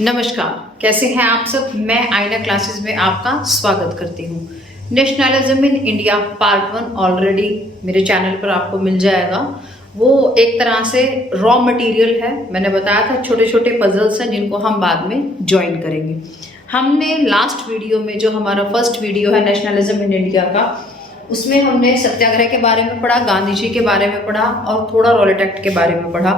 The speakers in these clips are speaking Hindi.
नमस्कार, कैसे हैं आप सब। मैं आईना क्लासेस में आपका स्वागत करती हूँ। Nationalism in India part 1 already मेरे चैनल पर आपको मिल जाएगा। वो एक तरह से रॉ मटेरियल है। मैंने बताया था छोटे छोटे पजल्स हैं जिनको हम बाद में ज्वाइन करेंगे। हमने लास्ट वीडियो में जो हमारा फर्स्ट वीडियो है नेशनलिज्म इन इंडिया का, उसमें हमने सत्याग्रह के बारे में पढ़ा, गांधी जी के बारे में पढ़ा और थोड़ा रॉलेट एक्ट के बारे में पढ़ा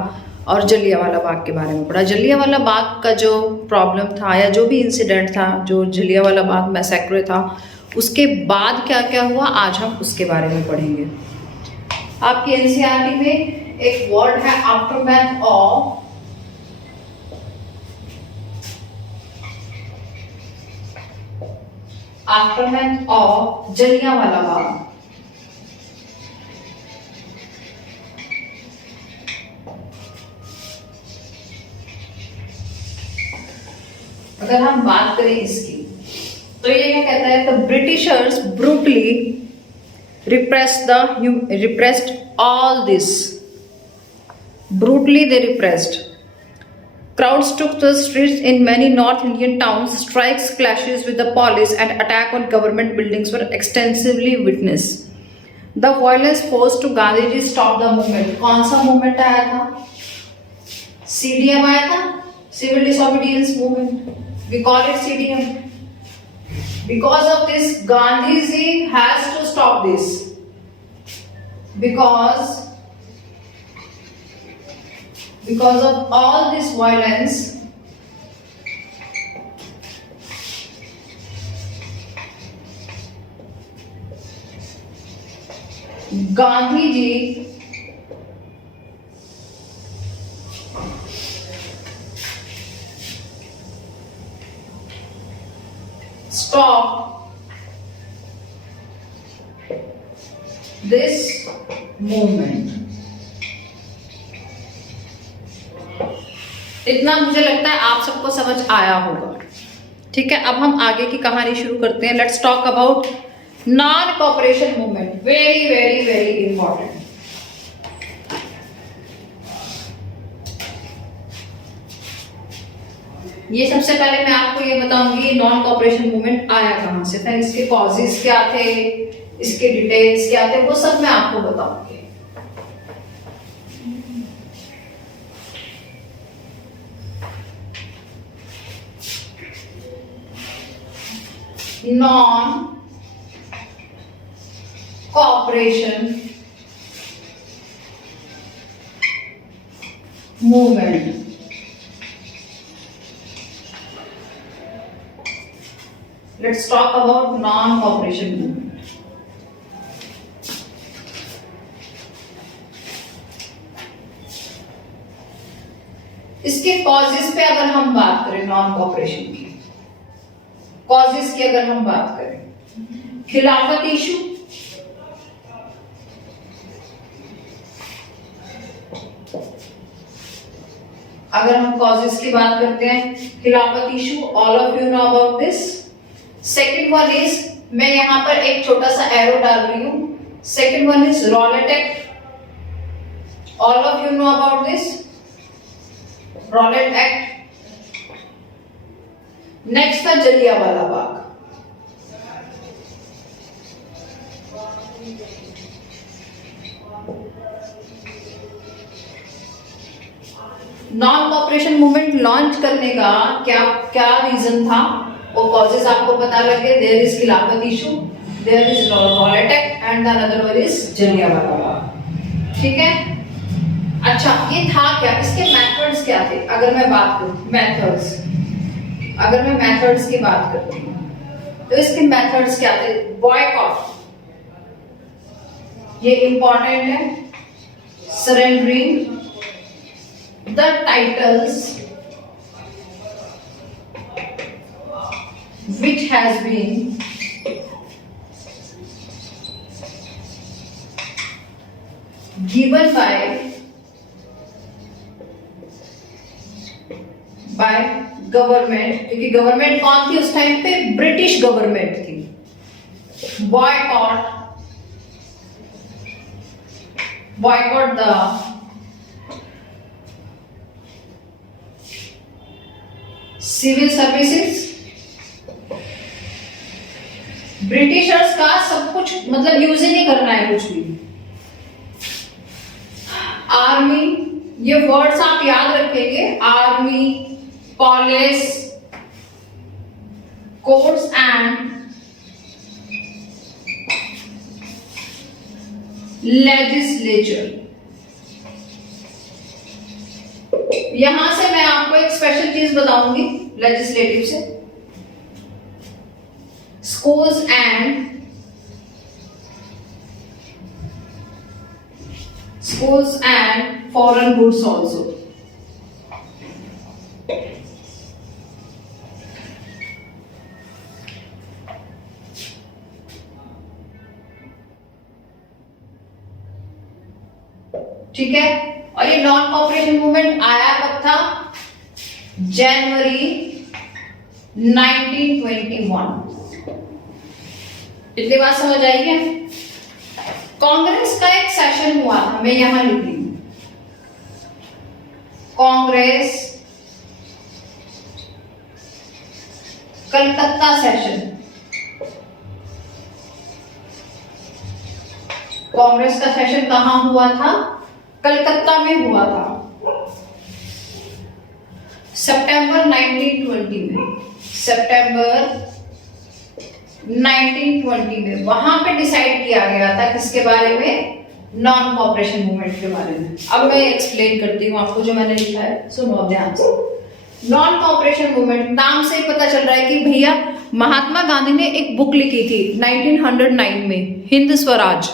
और जलियांवाला बाग के बारे में पढ़ा। जलियांवाला बाग का जो प्रॉब्लम था या जो भी इंसिडेंट था, जो जलियांवाला बाग मैसेक्रे था, उसके बाद क्या क्या हुआ आज हम उसके बारे में पढ़ेंगे। आपकी एनसीईआरटी में एक वर्ड है आफ्टरमैथ ऑफ जलियांवाला बाग। अगर हम बात करें इसकी तो ये क्या कहता है, the Britishers brutally repressed all this. Brutally they repressed. Crowds took the streets in many North Indian towns. Strikes, clashes with the police and attack on government buildings were extensively witnessed. The violence forced to Gandhiji stop the movement. कौन सा movement आया था? CDM आया था, Civil Disobedience Movement. We call it CDM. Because of this, Gandhiji has to stop this. Because of all this violence, Gandhiji stop this movement. इतना मुझे लगता है आप सबको समझ आया होगा। ठीक है, अब हम आगे की कहानी शुरू करते हैं। Let's talk about non cooperation movement. Very very very important. ये सबसे पहले मैं आपको ये बताऊंगी नॉन कोऑपरेशन मूवमेंट आया कहां से था, इसके कॉजेस क्या थे, इसके डिटेल्स क्या थे, वो सब मैं आपको बताऊंगी। Non cooperation movement Let's talk about non-cooperation movement. इसके कॉजेस पे अगर हम बात करें, नॉन कॉपरेशन की कॉजेस की अगर हम बात करें, खिलाफत इशू, अगर हम कॉजेस की बात करते हैं, खिलाफत issue, all of you know about this. Second one is, मैं यहां पर एक छोटा सा एरो डाल रही हूं, second one is Rowlatt act, all of you know about this Rowlatt act. Next था Jallianwala Bagh. Non cooperation movement launch करने का क्या क्या रीजन था, वो कॉजेस आपको पता लगे। There is Khilafat issue, there is Rowlatt act and the another one is Jallianwala Bagh. ठीक है, अच्छा ये था क्या, इसके मेथड्स क्या थे। अगर मैं बात करूं मेथड्स, अगर मैं मेथड्स की बात करती हूं तो इसके मेथड्स क्या थे। बॉयकॉट, ये इंपॉर्टेंट है। Surrendering the titles which has been given by government, क्योंकि गवर्नमेंट कौन थी उस टाइम पे, ब्रिटिश गवर्नमेंट थी। बॉयकॉट सिविल सर्विसेज, ब्रिटिशर्स का सब कुछ मतलब यूज ही नहीं करना है कुछ भी। आर्मी, ये वर्ड्स आप याद रखेंगे, army, police, courts and legislature. यहां से मैं आपको एक स्पेशल चीज बताऊंगी लेजिस्लेटिव से, schools and foreign goods also. ठीक है, और ये नॉन कॉपरेशन मूवमेंट आया कब था? जनवरी 1921। इतनी बात समझ आई है? कांग्रेस का एक सेशन हुआ था, मैं यहां लिख रही हूं, कांग्रेस कलकत्ता सेशन। कांग्रेस का सेशन कहां हुआ था? कलकत्ता में हुआ था, सितंबर 1920 में। सितंबर 1920 में वहां पे डिसाइड किया गया था किसके बारे में? नॉन कॉपरेशन मूवमेंट के बारे में। अब मैं एक्सप्लेन करती हूँ आपको जो मैंने लिखा है, सुनो ध्यान से। नॉन कॉपरेशन मूवमेंट नाम से पता चल रहा है कि भैया महात्मा गांधी ने एक बुक लिखी थी 1909 में, हिंद स्वराज।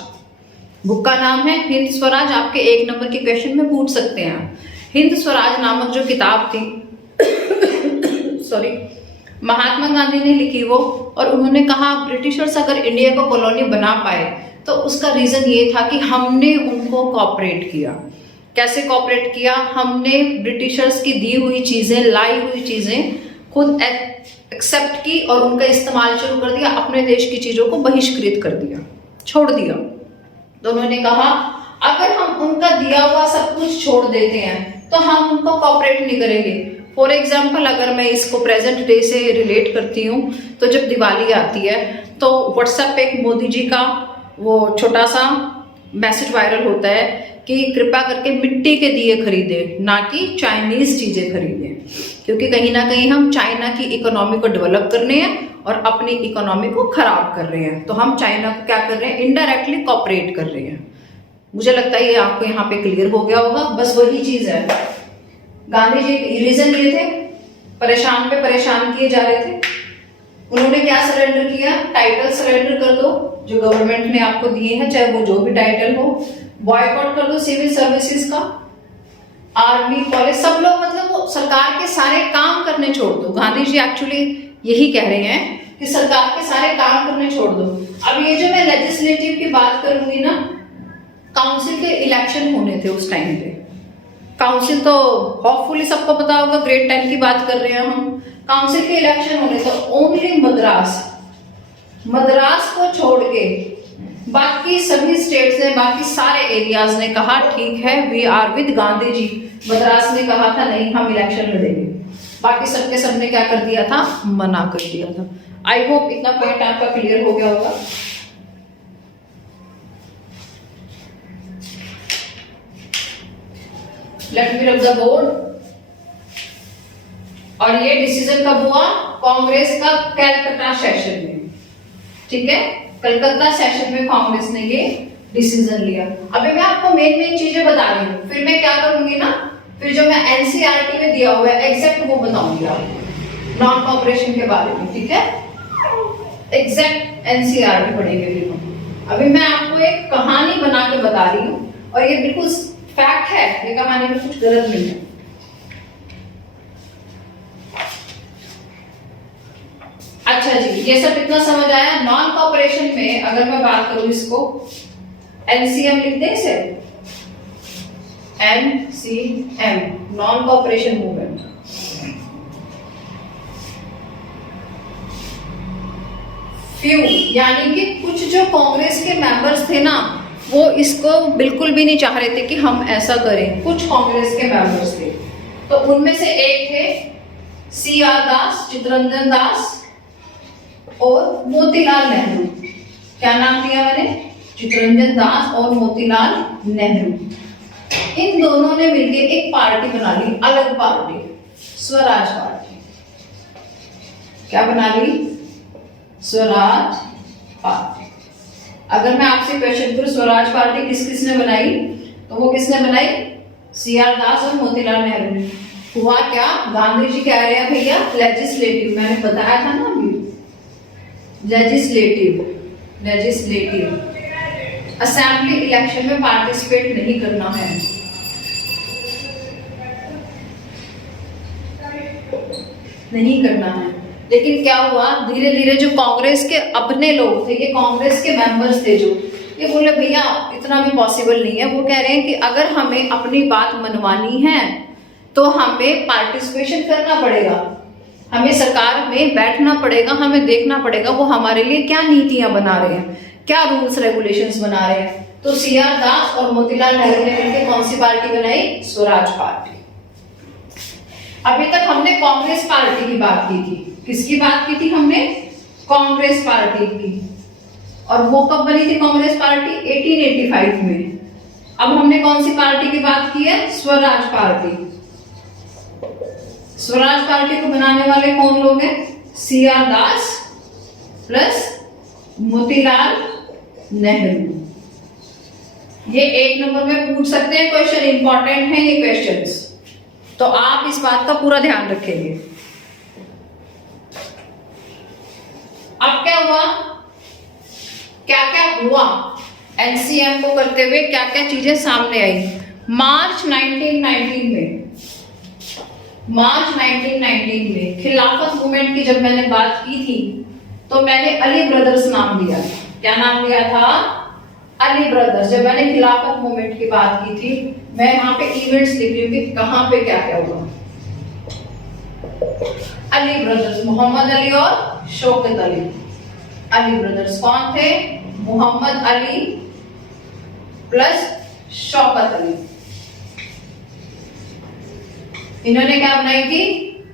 बुक का नाम है हिंद स्वराज। आपके 1 नंबर के क्वेश्चन में पूछ सकते हैं। हिंद स्वराज नामक जो किताब थी सॉरी, महात्मा गांधी ने लिखी वो, और उन्होंने कहा ब्रिटिशर्स अगर इंडिया को कॉलोनी बना पाए तो उसका रीजन ये था कि हमने उनको कॉपरेट किया। कैसे कॉपरेट किया? हमने ब्रिटिशर्स की दी हुई चीजें, लाई हुई चीजें खुद एक्सेप्ट की और उनका इस्तेमाल शुरू कर दिया, अपने देश की चीजों को बहिष्कृत कर दिया, छोड़ दिया। तो उन्होंने कहा अगर हम उनका दिया हुआ सब कुछ छोड़ देते हैं तो हम उनको कॉपरेट नहीं करेंगे। फॉर एग्जाम्पल, अगर मैं इसको प्रेजेंट डे से रिलेट करती हूँ तो जब दिवाली आती है तो व्हाट्सएप पे एक मोदी जी का वो छोटा सा मैसेज वायरल होता है कि कृपया करके मिट्टी के दिए खरीदे, ना कि चाइनीज चीजें खरीदें, क्योंकि कहीं ना कहीं हम चाइना की इकोनॉमी को डेवलप कर रहे हैं और अपनी इकोनॉमी को खराब कर रहे हैं। तो हम चाइना को क्या कर रहे हैं? इनडायरेक्टली कॉपरेट कर रहे हैं। मुझे लगता है ये आपको यहाँ पे क्लियर हो गया होगा। बस वही चीज है। गांधी जी रीजन ये थे, परेशान पे परेशान किए जा रहे थे। उन्होंने क्या सरेंडर किया? टाइटल सरेंडर कर दो जो गवर्नमेंट ने आपको दिए हैं, चाहे वो जो भी टाइटल हो। बॉयकॉट कर दो सिविल सर्विसेज का, आर्मी, पुलिस, सब लोग मतलब वो सरकार के सारे काम करने छोड़ दो। गांधी जी एक्चुअली यही कह रहे हैं कि सरकार के सारे काम करने छोड़ दो। अब ये जो मैं लेजिस्लेटिव की बात करूंगी ना, काउंसिल के इलेक्शन होने थे उस टाइम पे। काउंसिल तो होपफुली सबको पता होगा, ग्रेड 10 की बात कर रहे हैं हम। काउंसिल के इलेक्शन होने तो ओनली मद्रास को छोड़ के बाकी सभी स्टेट्स ने, बाकी सारे एरियाज ने कहा ठीक है, वी आर विद गांधी जी। मद्रास ने कहा था नहीं, हम इलेक्शन लड़ेंगे। बाकी सबके सबने क्या कर दिया था? मना कर दिया था। आई होप इतना पॉइंट आपका क्लियर हो गया होगा। लेट मी रब द बोर्ड। और ये डिसीजन कब हुआ? कांग्रेस का कलकत्ता सेशन में। ठीक है, कलकत्ता सेशन में कांग्रेस ने ये डिसीजन लिया। अभी मैं आपको मेन चीजें बता रही हूँ, फिर मैं क्या करूंगी ना, फिर जो मैं एनसीईआरटी में दिया हुआ है एग्जैक्ट वो बताऊंगी आपको नॉन कॉपरेशन के बारे में। ठीक है, एग्जैक्ट एनसीईआरटी पढ़ेंगे फिर हम। अभी मैं आपको एक कहानी बना के बता रही हूँ और ये बिल्कुल फैक्ट है, ये कहानी में कुछ गलत नहीं है। अच्छा जी, ये सब इतना समझ आया। नॉन कॉपरेशन में अगर मैं बात करूं, इसको एनसीएम लिख दें इसे, NCM, non cooperation movement. Few यानी कि कुछ जो कांग्रेस के मेंबर्स थे ना, वो इसको बिल्कुल भी नहीं चाह रहे थे कि हम ऐसा करें। कुछ कांग्रेस के मेंबर्स थे, तो उनमें से एक थे CR दास, चित्तरंजन दास और मोतीलाल नेहरू। क्या नाम दिया मैंने? चित्तरंजन दास और मोतीलाल नेहरू। इन दोनों ने मिलकर एक पार्टी बना ली, अलग पार्टी, स्वराज पार्टी। क्या बना ली? स्वराज पार्टी। अगर मैं आपसे क्वेश्चन करूं स्वराज पार्टी किस किसने बनाई, तो वो किसने बनाई? CR दास और मोतीलाल नेहरू ने। हुआ क्या? गांधी जी कह रहे हैं भैया लेजिस्लेटिव, मैंने बताया था ना अभी, लेजिस्लेटिव असेंबली इलेक्शन में पार्टिसिपेट नहीं करना है। नहीं करना है। लेकिन क्या हुआ, धीरे धीरे जो कांग्रेस के अपने लोग थे, ये कांग्रेस के मेंबर्स थे जो, ये बोले भैया इतना भी पॉसिबल नहीं है। वो कह रहे हैं कि अगर हमें अपनी बात मनवानी है तो हमें पार्टिसिपेशन करना पड़ेगा, हमें सरकार में बैठना पड़ेगा, हमें देखना पड़ेगा वो हमारे लिए क्या नीतियां बना रहे हैं, क्या रूल्स रेगुलेशंस बना रहे हैं। तो CR दास और मोतीलाल नेहरू ने मिलकर कौन सी पार्टी बनाई? स्वराज पार्टी। अभी तक हमने कांग्रेस पार्टी की बात की थी। किसकी बात की थी हमने? कांग्रेस पार्टी की। और वो कब बनी थी कांग्रेस पार्टी? 1885 में। अब हमने कौन सी पार्टी की बात की है? स्वराज पार्टी। स्वराज पार्टी को बनाने वाले कौन लोग हैं? CR दास प्लस मोतीलाल नेहरू। ये 1 नंबर में पूछ सकते हैं क्वेश्चन, इंपॉर्टेंट है ये क्वेश्चंस, तो आप इस बात का पूरा ध्यान रखेंगे। अब क्या हुआ, क्या क्या हुआ NCM को करते हुए, क्या क्या चीजें सामने आई। मार्च 1919 में खिलाफत मूवमेंट की जब मैंने बात की थी तो मैंने अली ब्रदर्स नाम दिया। क्या नाम दिया था? अली ब्रदर्स। जब मैंने खिलाफत मूवमेंट की बात की थी, मैं यहाँ पे इवेंट्स लिख रही हूँ कि कहां पे क्या क्या हुआ। अली ब्रदर्स, मोहम्मद अली और शौकत अली। अली ब्रदर्स कौन थे? मोहम्मद अली प्लस शौकत अली। इन्होंने क्या बनाई थी?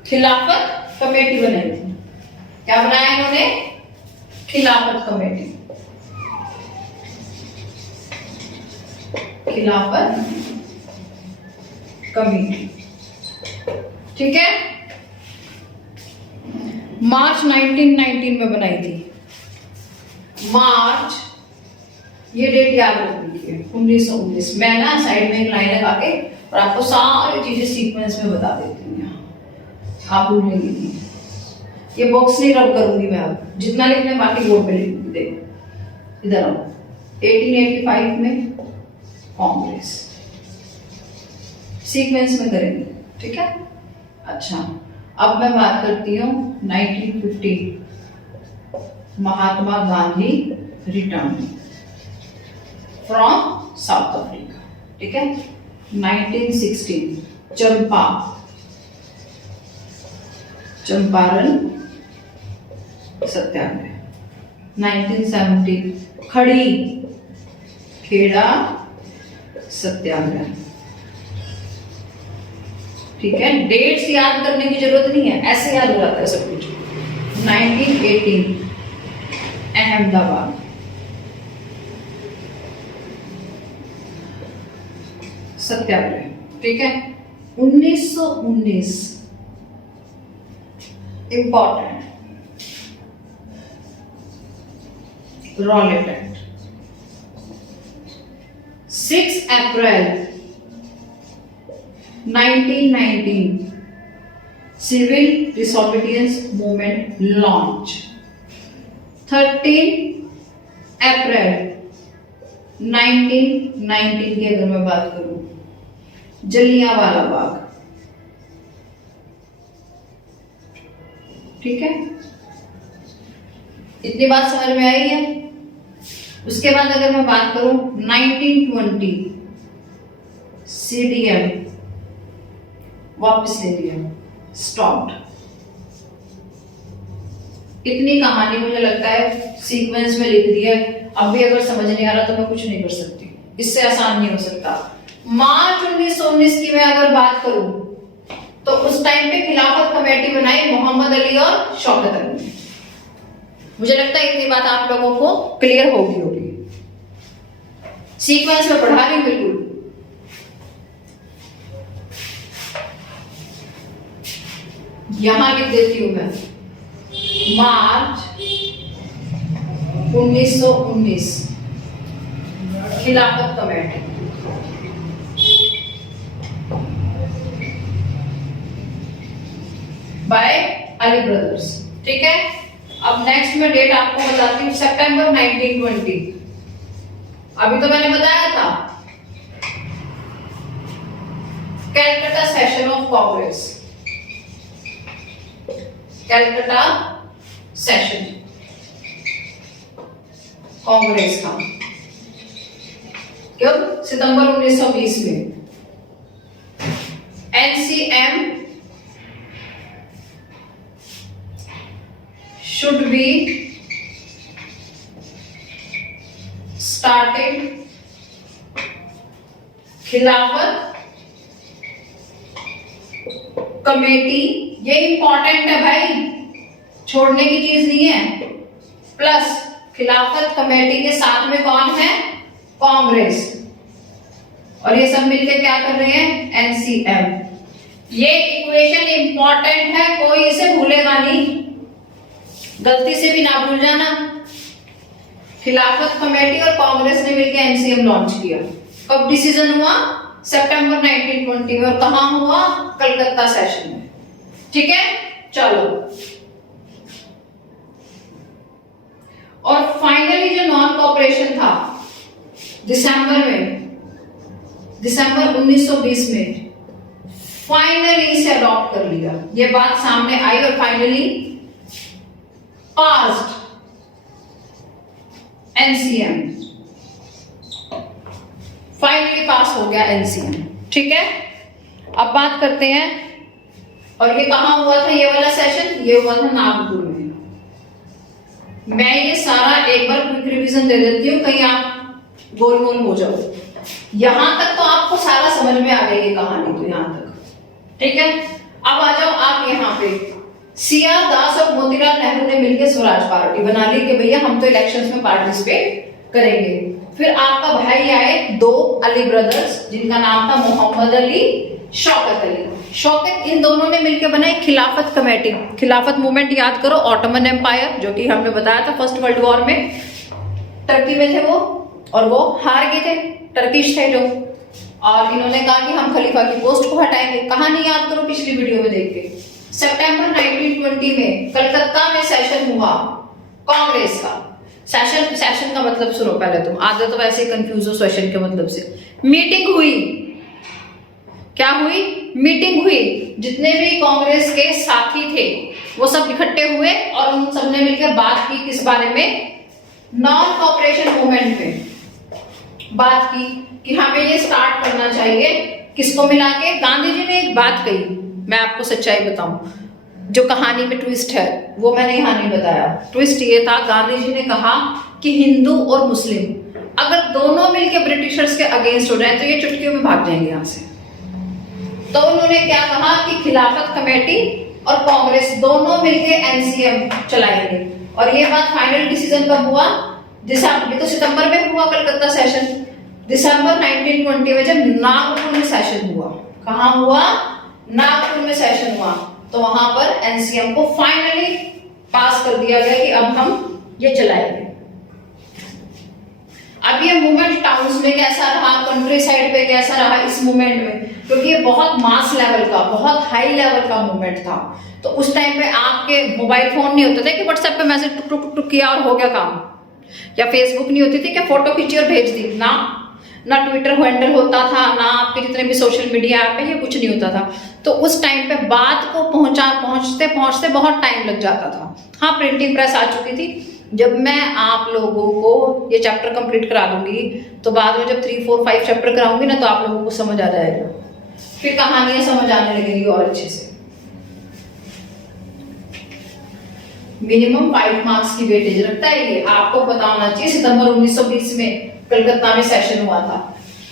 खिलाफत कमेटी बनाई थी। क्या बनाया इन्होंने? खिलाफत कमेटी। खिलाफत कमेटी, ठीक है। मार्च 1919 में बनाई थी। मार्च, ये डेट याद रखनी है, 1919। मैं ना साइड में एक लाइन लगा के और आपको सारी चीजें सीक्वेंस में बता देती हूँ, यहाँ आप भूल लेंगे नहीं। ये बॉक्स नहीं रब करूंगी मैं, अब जितना लिखना बाकी बोर्ड पे लिखूंगी। देखो इधर आओ। 1885 में कांग्रेस, सीक्वेंस में करेंगे, ठीक है। अच्छा, अब मैं बात करती हूँ 1950, Mahatma Gandhi return from South Africa, ठीक है। 1916 चंपारण सत्याग्रह। 1970 खड़ी खेड़ा सत्याग्रह, ठीक है। डेट्स याद करने की जरूरत नहीं है, ऐसे याद हो जाता है सब कुछ। 1918 अहमदाबाद, सत्याग्रह, ठीक है। 1919 इंपॉर्टेंट रॉलेट एक्ट। 6 अप्रैल 1919 सिविल डिसोबीडियंस मूवमेंट लॉन्च। 13 अप्रैल 1919 की अगर मैं बात करूं, जलियांवाला बाग, ठीक है। इतनी बात समझ में आई है। उसके बाद अगर मैं बात करूं 1920 CDM वापस ले लिया, स्टॉप्ड। इतनी कहानी मुझे लगता है सीक्वेंस में लिख दी है। अब भी अगर समझ नहीं आ रहा तो मैं कुछ नहीं कर सकती, इससे आसान नहीं हो सकता। मार्च 1919 की मैं अगर बात करूं तो तो उस टाइम पे खिलाफत कमेटी बनाई मोहम्मद अली और शौकत अली ने। मुझे लगता है इतनी बात आप लोगों को क्लियर होगी। सीक्वेंस में पढ़ा रही हूं बिल्कुल। यहां लिख देती हूं मैं मार्च 1919 खिलाफत कमेटी। Bye Ali brothers. ठीक है, अब नेक्स्ट में डेट आपको बताती हूँ, सितंबर 1920। अभी तो मैंने बताया था Calcutta session of Congress, Calcutta session Congress का कब? सितंबर 1920 में। एनसीएम should be started, खिलाफत कमेटी, ये इंपॉर्टेंट है भाई, छोड़ने की चीज नहीं है। प्लस खिलाफत कमेटी के साथ में कौन है? कांग्रेस, और ये सब मिलकर क्या कर रहे हैं? एनसीएम। ये इक्वेशन इंपॉर्टेंट है, कोई इसे भूलेगा नहीं, गलती से भी ना भूल जाना। खिलाफत कमेटी और कांग्रेस ने मिलकर एनसीएम लॉन्च किया। कब डिसीजन हुआ? सितंबर 1920 में। और कहां हुआ? कलकत्ता सेशन में। ठीक है, चलो। और फाइनली जो नॉन कॉपरेशन था दिसंबर 1920 में फाइनली इसे अडॉप्ट कर लिया। ये बात सामने आई और फाइनली पास्ड एनसीएम, फाइनली पास हो गया एनसीएम। ठीक है, अब बात करते हैं, और ये कहां हुआ था? ये वाला सेशन ये हुआ था नागपुर में। मैं ये सारा एक बार क्विक रिवीजन दे देती हूँ, कहीं आप गोल हो जाओ। यहां तक तो आपको सारा समझ में आ गई ये कहानी, तो यहां तक ठीक है। अब आ जाओ आप यहाँ पे। सीआर दास और मोतीलाल नेहरू ने मिलकर स्वराज पार्टी बना ली कि भैया हम तो इलेक्शंस में पार्टिसिपेट करेंगे। फिर आपका भाई आए दो अली ब्रदर्स, जिनका नाम था मोहम्मद अली, शौकत अली। शौकत, इन दोनों ने मिलकर बनाई खिलाफत कमेटी। खिलाफत मूवमेंट याद करो, ऑटोमन एम्पायर, जो कि हमने बताया था फर्स्ट वर्ल्ड वॉर में टर्की में थे वो, और वो हार गए थे, टर्किश थे जो। और इन्होंने कहा कि हम खलीफा की पोस्ट को हटाएंगे। कहानी याद करो पिछली वीडियो में देख के। सितंबर 1920 में कलकत्ता में सेशन हुआ कांग्रेस का। सेशन का मतलब सुनो पहले तुम, आधे तो वैसे ही कंफ्यूज हो सेशन के मतलब से। मीटिंग हुई, क्या हुई? मीटिंग हुई। जितने भी कांग्रेस के साथी थे वो सब इकट्ठे हुए और उन सबने मिलकर बात की। किस बारे में? नॉन कॉपरेशन मूवमेंट में बात की कि हमें ये स्टार्ट करना चाहिए। किसको मिला के? गांधी जी ने एक बात कही, मैं आपको सच्चाई बताऊं, जो कहानी में ट्विस्ट है वो मैंने यहाँ नहीं बताया। ट्विस्ट ये था, गांधी जी ने कहा कि हिंदू और मुस्लिम अगर दोनों मिलकर ब्रिटिशर्स के अगेंस्ट हो जाए तो ये चुटकियों में भाग जाएंगे यहाँ से। तो उन्होंने क्या कहा कि खिलाफत कमेटी और कांग्रेस दोनों मिलकर एनसीएम चलाएंगे। और ये बात फाइनल डिसीजन कब हुआ? दिसंबर, तो सितंबर में हुआ कलकत्ता सेशन। दिसंबर 1920 में जब नागपुर में सेशन हुआ। कहाँ हुआ? नागपुर में सेशन हुआ। तो वहां पर एनसीएम को फाइनली पास कर दिया गया कि अब हम ये चलाएंगे। अब ये मूवमेंट टाउन्स में कैसा रहा, कंट्री साइड पे कैसा रहा इस मूवमेंट में, क्योंकि ये बहुत मास लेवल का, बहुत हाई लेवल का मूवमेंट था। तो उस टाइम पे आपके मोबाइल फोन नहीं होते थे कि व्हाट्सएप पे मैसेज टुक टुक टुक किया और हो गया काम, या फेसबुक नहीं होती थी कि फोटो खींची और भेज दी, ना ट्विटर हैंडल होता था, ना आपके जितने भी सोशल मीडिया ऐप है, ये कुछ नहीं होता था। तो उस टाइम पे बात को पहुंचते पहुंचते बहुत टाइम लग जाता था। हाँ, प्रिंटिंग प्रेस आ चुकी थी। जब मैं आप लोगों को ये चैप्टर कंप्लीट करा दूंगी तो बाद में जब 3, 4, 5 चैप्टर कराऊंगी ना तो आप लोगों को समझ आ जाएगा, फिर कहानियां समझ आने लगेंगी और अच्छे से। मिनिमम 5 मार्क्स की वेटेज रखता है ये, आपको पता होना चाहिए। सितंबर 1920 में कलकत्ता में सेशन हुआ था,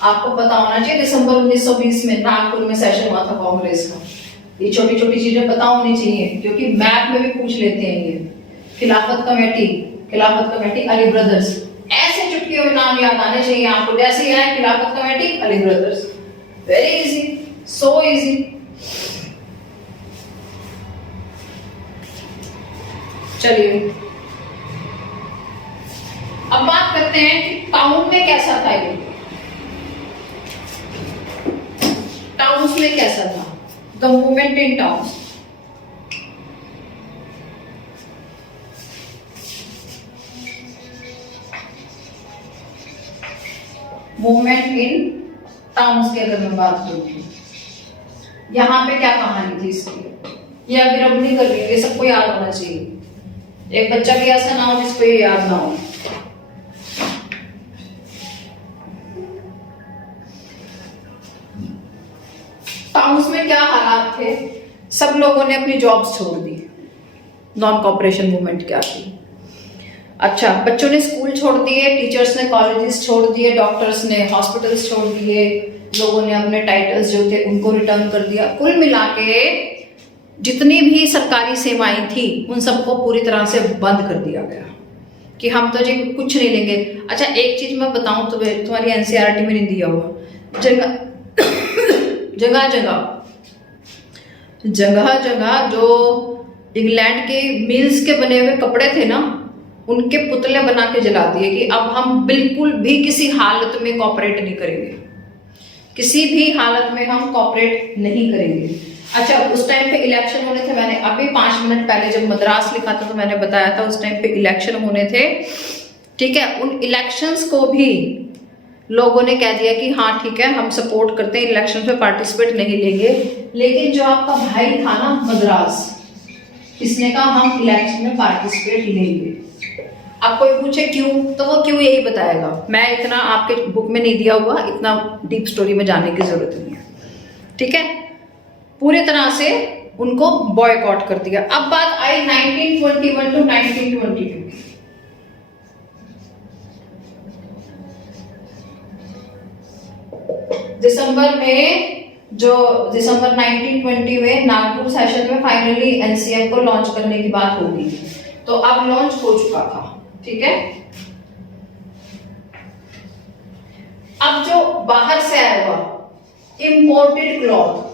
आपको पता होना चाहिए दिसंबर 1920 में नागपुर में सेशन हुआ था कांग्रेस का। ये छोटी छोटी चीजें पता होनी चाहिए, क्योंकि मैथ में भी पूछ लेते हैं ये। खिलाफत कमेटी अली ब्रदर्स, ऐसे चुटकियों में नाम याद आने चाहिए आपको। जैसे ही है खिलाफत committee Ali brothers, very easy, so easy. चलिए अब बात करते हैं कि टाउन में कैसा था ये। टाउन्स में कैसा था, the movement in towns. Movement in towns की अगर मैं बात करूं, यहां पे क्या कहानी थी इसकी, ये अभी रब नहीं कर रही, ये सबको याद होना चाहिए। एक बच्चा भी ऐसा ना हो जिसको ये याद ना हो। टाउन्स में क्या हालात थे, सब लोगों ने अपनी जॉब्स छोड़ दी। नॉन कॉपरेशन मूवमेंट क्या थी? अच्छा, बच्चों ने स्कूल छोड़ दिए, टीचर्स ने कॉलेजेस छोड़ दिए, डॉक्टर्स ने हॉस्पिटल्स छोड़ दिए, लोगों ने अपने टाइटल्स जो थे उनको रिटर्न कर दिया। कुल मिला के जितनी भी सरकारी सेवाएं थी उन सबको पूरी तरह से बंद कर दिया गया कि हम तो जी कुछ नहीं लेंगे। अच्छा, एक चीज मैं बताऊं तुम्हारी एनसीईआरटी में नहीं दिया हुआ, जगह जगह जो इंग्लैंड के मिल्स के बने हुए कपड़े थे ना, उनके पुतले बना के जला दिए कि अब हम बिल्कुल भी किसी हालत में कॉपरेट नहीं करेंगे, किसी भी हालत में हम कॉपरेट नहीं करेंगे। अच्छा, उस टाइम पे इलेक्शन होने थे, मैंने अभी 5 मिनट पहले जब मद्रास लिखा था तो मैंने बताया था उस टाइम पे इलेक्शन होने थे, ठीक है। उन इलेक्शंस को भी लोगों ने कह दिया कि हाँ ठीक है हम सपोर्ट करते हैं, इलेक्शन में पार्टिसिपेट नहीं लेंगे। लेकिन जो आपका भाई था ना मद्रास, इसने कहा हम इलेक्शन में पार्टिसिपेट लेंगे। अब कोई पूछे क्यों, तो वो क्यों यही बताएगा। मैं इतना आपके बुक में नहीं दिया हुआ, इतना डीप स्टोरी में जाने की जरूरत नहीं है, ठीक है। पूरी तरह से उनको बॉयकॉट कर दिया। अब बात आई 1921 टू 1922 की। दिसंबर 1920 में नागपुर सेशन में फाइनली एनसीएम को लॉन्च करने की बात होगी, तो अब लॉन्च हो चुका था, ठीक है। अब जो बाहर से आया हुआ इंपोर्टेड क्लॉथ,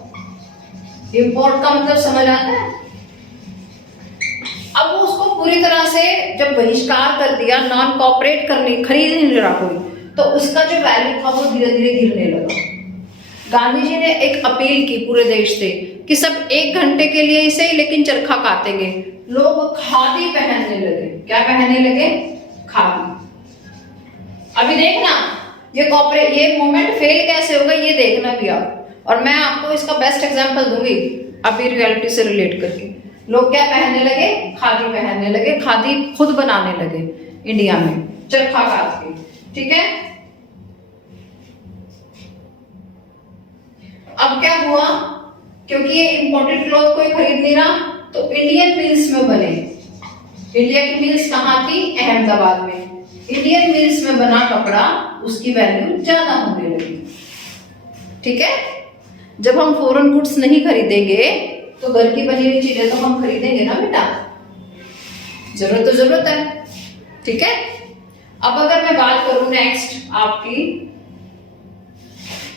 इंपोर्ट का मतलब समझ आता है। अब वो उसको पूरी तरह से जब बहिष्कार कर दिया, नॉन कॉपरेट करने, खरीद नहीं रहा कोई, तो उसका जो वैल्यू था वो धीरे धीरे गिरने लगा। गांधी जी ने एक अपील की पूरे देश से कि सब 1 घंटे के लिए ही सही लेकिन चरखा काटेंगे। लोग खादी पहनने लगे। क्या पहनने लगे? खादी। अभी देखना ये मूवमेंट फेल कैसे होगा, ये देखना भी आप। और मैं आपको इसका बेस्ट एग्जांपल दूंगी अभी रियलिटी से रिलेट करके। लोग क्या पहनने लगे? खादी पहनने लगे, खादी खुद बनाने लगे इंडिया में, चरखा काट के, ठीक है। अब क्या हुआ, क्योंकि ये इंपोर्टेड क्लॉथ कोई खरीद नहीं रहा, तो इंडियन मिल्स में बने। इंडिया की मिल्स कहाँ थी? अहमदाबाद में। इंडियन मिल्स में बना कपड़ा, उसकी वैल्यू ज्यादा होने लगी, ठीक है। जब हम फॉरेन गुड्स नहीं खरीदेंगे तो घर की बनी हुई चीजें तो हम खरीदेंगे ना बेटा, जरूरत तो जरूरत है, ठीक है। अब अगर मैं बात करूं नेक्स्ट आपकी,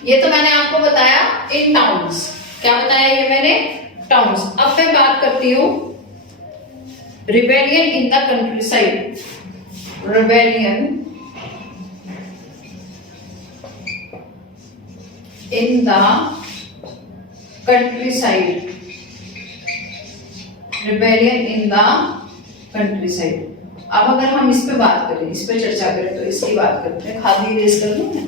ये तो मैंने आपको बताया इन टाउन्स। क्या बताया ये मैंने? टाउन्स। अब मैं बात करती हूं rebellion in the country side. Rebellion in the country side. Rebellion in the country side. अब अगर हम इस पे बात करें, इस पे चर्चा करें, तो इसकी बात करते हैं। खादी रेस कर दूं मैं?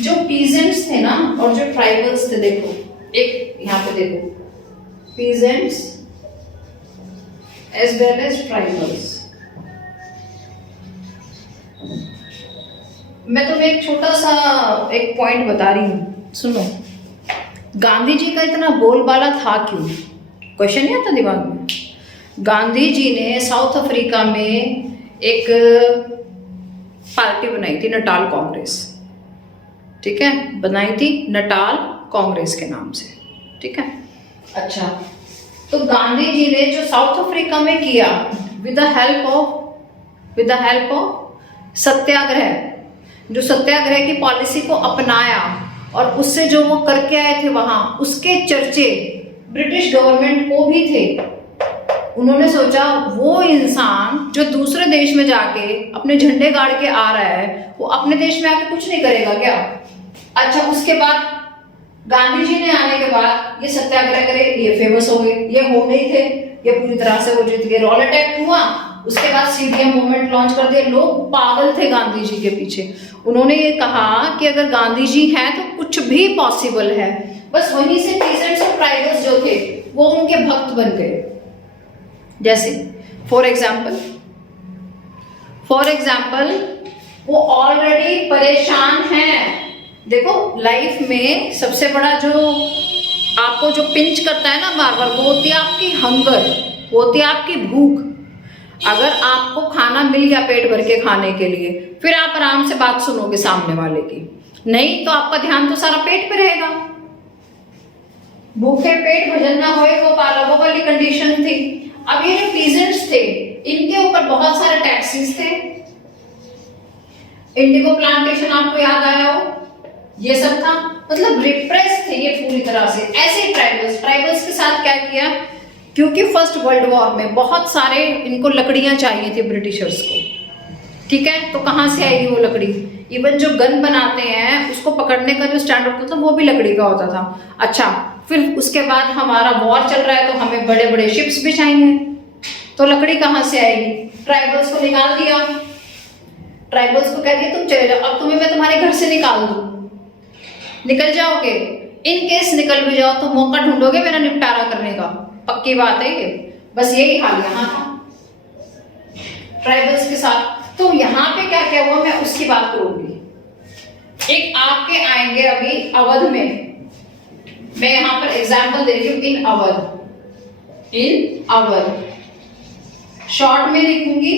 जो पीजेंट्स थे ना और जो ट्राइबल्स थे, देखो एक यहाँ पे देखो, peasants as well as tribals. मैं तुम्हें एक छोटा सा एक पॉइंट बता रही हूं, सुनो। गांधी जी का इतना बोलबाला था क्यों? क्वेश्चन नहीं आता दिमाग में। गांधी जी ने साउथ अफ्रीका में एक पार्टी बनाई थी, नटाल कांग्रेस, ठीक है, बनाई थी नटाल कांग्रेस के नाम से, ठीक है। अच्छा, तो गांधी जी ने जो साउथ अफ्रीका में किया विद द हेल्प ऑफ सत्याग्रह, जो सत्याग्रह की पॉलिसी को अपनाया और उससे जो वो करके आए थे वहां, उसके चर्चे ब्रिटिश गवर्नमेंट को भी थे। उन्होंने सोचा वो इंसान जो दूसरे देश में जाके अपने झंडे गाड़ के आ रहा है, वो अपने देश में आके कुछ नहीं करेगा क्या? अच्छा, उसके बाद गांधी जी ने आने के बाद ये सत्याग्रह करे, ये फेमस हो गए, ये हो नहीं थे, ये पूरी तरह से वो जीत गए। रॉलेट एक्ट हुआ, उसके बाद सीडीएम मूवमेंट लॉन्च कर दिया। लोग पागल थे गांधी जी के पीछे। उन्होंने ये कहा कि अगर गांधी जी हैं तो कुछ भी पॉसिबल है। बस वहीं से पीसेंट्स और ट्राइबल्स जो थे वो उनके भक्त बन गए। जैसे फॉर एग्जाम्पल वो ऑलरेडी परेशान हैं। देखो, लाइफ में सबसे बड़ा जो आपको जो पिंच करता है ना बार बार, वो होती है आपकी हंगर, वो होती है आपकी भूख। अगर आपको खाना मिल गया पेट भर के खाने के लिए, फिर आप आराम से बात सुनोगे सामने वाले की, नहीं तो आपका ध्यान तो सारा पेट पे रहेगा। भूखे पेट भजन ना होए वो पाला, वो वाली कंडीशन थी। अब ये जो पीजेंट्स थे, इनके ऊपर बहुत सारे टैक्सेस थे। इंडिगो प्लांटेशन आपको याद आया हो, ये सब था, मतलब रिप्रेस थे ये पूरी तरह से। ऐसे ट्राइबल्स के साथ क्या किया, क्योंकि फर्स्ट वर्ल्ड वॉर में बहुत सारे इनको लकड़ियां चाहिए थी ब्रिटिशर्स को, ठीक है। तो कहां से आएगी वो लकड़ी? इवन जो गन बनाते हैं उसको पकड़ने का जो स्टैंड होता था वो भी लकड़ी का होता था। अच्छा, फिर उसके बाद हमारा वॉर चल रहा है तो हमें बड़े बड़े शिप्स भी चाहिए, तो लकड़ी कहां से आएगी? ट्राइबल्स को निकाल दिया, ट्राइबल्स को कह दिया तुम चले जाओ, अब तुम्हें मैं तुम्हारे घर से निकाल दूं, निकल जाओगे। इन केस निकल भी जाओ तो मौका ढूंढोगे मेरा निपटारा करने का, पक्की बात है ये। बस यही हाल यहाँ था ट्राइबल्स के साथ। तो यहाँ पे क्या क्या हुआ मैं उसकी बात करूंगी। एक आपके आएंगे अभी अवध में, मैं यहाँ पर एग्जाम्पल दे रही हूँ। इन अवध शॉर्ट में लिखूंगी,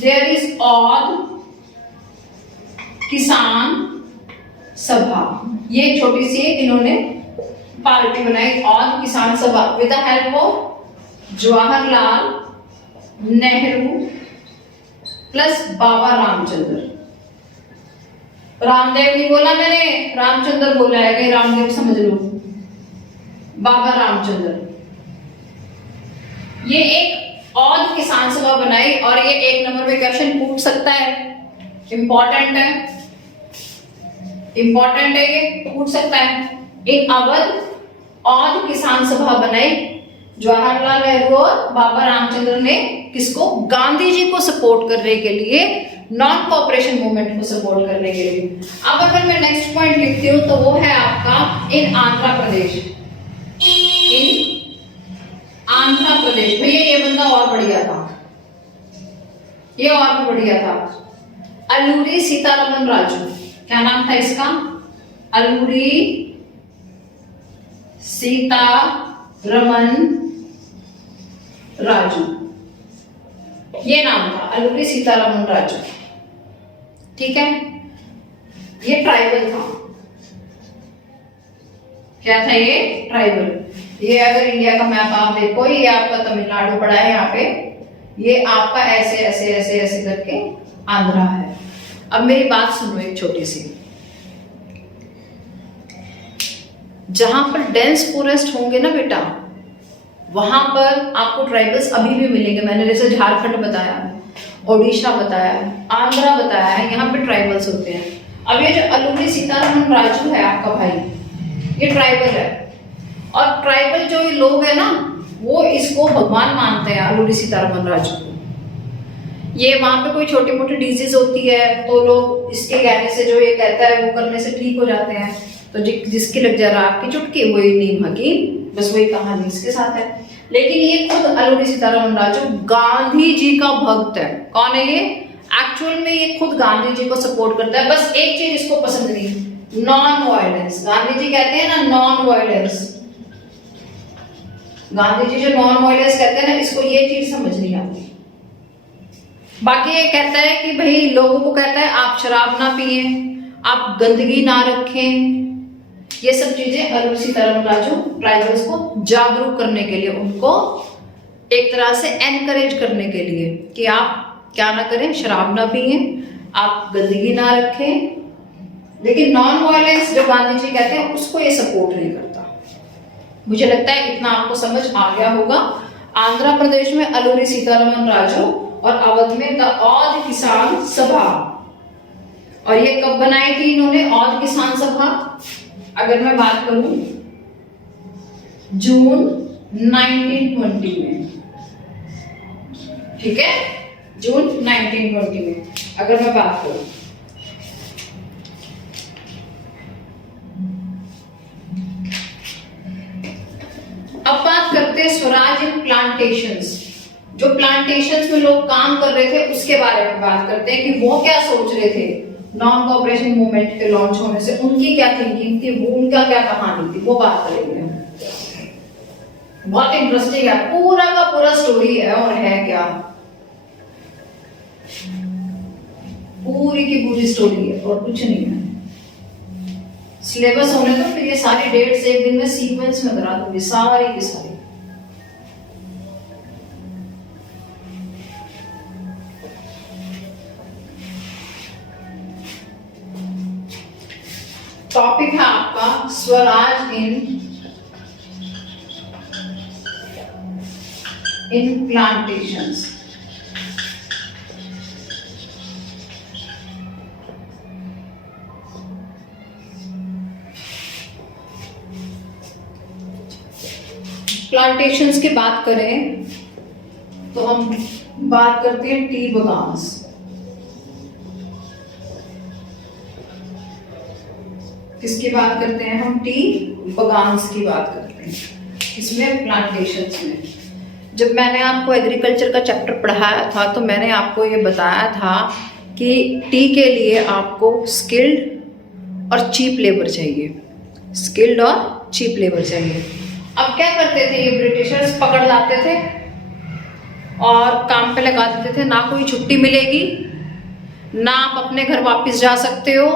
देयर इज औध किसान सभा। ये छोटी सी इन्होंने पार्टी बनाई, Awadh Kisan Sabha, with the help of Jawaharlal Nehru plus Baba Ramchandra. Ramdev नहीं बोला मैंने, रामचंद्र बोला है, कहीं रामदेव समझ लो। बाबा रामचंद्र, ये एक औध किसान सभा बनाई और ये 1 नंबर पे क्वेश्चन पूछ सकता है, इंपॉर्टेंट है, ये पूछ सकता है। इन अवध औध किसान सभा बनाई जवाहरलाल नेहरू और बाबा रामचंद्र ने, किसको? गांधी जी को सपोर्ट करने के लिए, नॉन कोऑपरेशन मूवमेंट को सपोर्ट करने के लिए। अब अगर मैं नेक्स्ट पॉइंट लिखती हूं तो वो है आपका इन आंध्र प्रदेश। भैया ये बंदा और बढ़िया था, ये और भी बढ़िया था। अलूरी सीतारमन राजू, क्या नाम था इसका? अलूरी सीतारमन राजू, ये नाम था, अलूरी सीतारमन राजू, ठीक है। ये ट्राइबल था, क्या था ये? ट्राइबल। ये अगर इंडिया का मैप आप देखो, ये आपका तमिलनाडु पड़ा है यहाँ पे, ये आपका ऐसे ऐसे ऐसे ऐसे करके आंध्रा है। अब मेरी बात सुनो एक छोटी सी, जहां पर डेंस फॉरेस्ट होंगे ना बेटा, वहां पर आपको ट्राइबल्स अभी भी मिलेंगे। मैंने जैसे झारखंड बताया, ओडिशा बताया, आंध्रा बताया है, यहाँ पे ट्राइबल्स होते हैं। अब ये जो अलूरी सीतारमन राजू है आपका भाई, ये ट्राइबल है। और ट्राइबल जो लोग है ना, वो इसको भगवान मानते हैं, अलूरी सीतारमन राजू को। ये वहां पे कोई छोटी मोटी डिजीज होती है तो लोग इसके कहने से, जो ये कहता है वो करने से ठीक हो जाते हैं। तो जिसकी लग जा रहा आपकी चुटकी, वही नीम हकीम, बस वही कहानी इसके साथ है। लेकिन ये खुद अलूरी सीतारमन राजू गांधी जी का भक्त है। कौन है ये? एक्चुअल में ये खुद गांधी जी को सपोर्ट करता है। बस एक चीज इसको पसंद नहीं, नॉन वायलेंस। गांधी जी कहते हैं ना नॉन वायलेंस, गांधी जी जो नॉन वायलेंस कहते हैं ना, इसको ये चीज समझ नहीं आती। बाकी ये कहता है कि भाई लोगों को कहता है आप शराब ना पिए, आप गंदगी ना रखें। ये सब चीजें अल्लूरी सीतारमण राजू ट्राइबल्स को जागरूक करने के लिए, उनको एक तरह से एनकरेज करने के लिए कि आप क्या ना करें, शराब ना पिए, आप गंदगी ना रखें। लेकिन नॉन वायलेंस जो गांधी जी कहते हैं उसको ये सपोर्ट नहीं करता। मुझे लगता है इतना आपको समझ आ गया होगा। आंध्र प्रदेश में अल्लूरी सीतारमण राजू और अवध में द औध किसान सभा। और ये कब बनाई थी इन्होंने औध किसान सभा? अगर मैं बात करूं जून 1920 में, ठीक है, जून 1920 में अगर मैं बात करूं। अब बात करते हैं स्वराज इन प्लांटेशंस। जो प्लांटेशंस में लोग काम कर रहे थे उसके बारे में बात करते हैं कि वो क्या सोच रहे थे नॉन कोऑपरेशन मूवमेंट के लॉन्च होने से, उनकी क्या थिंकिंग थी, वो उनका क्या कहानी थी, वो बात करेंगे हम। बहुत इंटरेस्टिंग है, पूरा का पूरा स्टोरी है। और है क्या, पूरी की पूरी स्टोरी है और कुछ नहीं है। सिलेबस होने तो फिर ये सारी डेट्स एक दिन में सीक्वेंस में करा दूंगी, सारी की सारी। टॉपिक है आपका स्वराज इन प्लांटेशंस। प्लांटेशंस की बात करें तो हम बात करते हैं टी बगान्स। किसकी बात करते हैं हम? टी बगान्स की बात करते हैं। इसमें प्लांटेशंस में जब मैंने आपको एग्रीकल्चर का चैप्टर पढ़ाया था तो मैंने आपको ये बताया था कि टी के लिए आपको स्किल्ड और चीप लेबर चाहिए, स्किल्ड और चीप लेबर चाहिए। अब क्या करते थे ये ब्रिटिशर्स? पकड़ लाते थे और काम पे लगा देते थे। ना कोई छुट्टी मिलेगी, ना आप अपने घर वापस जा सकते हो,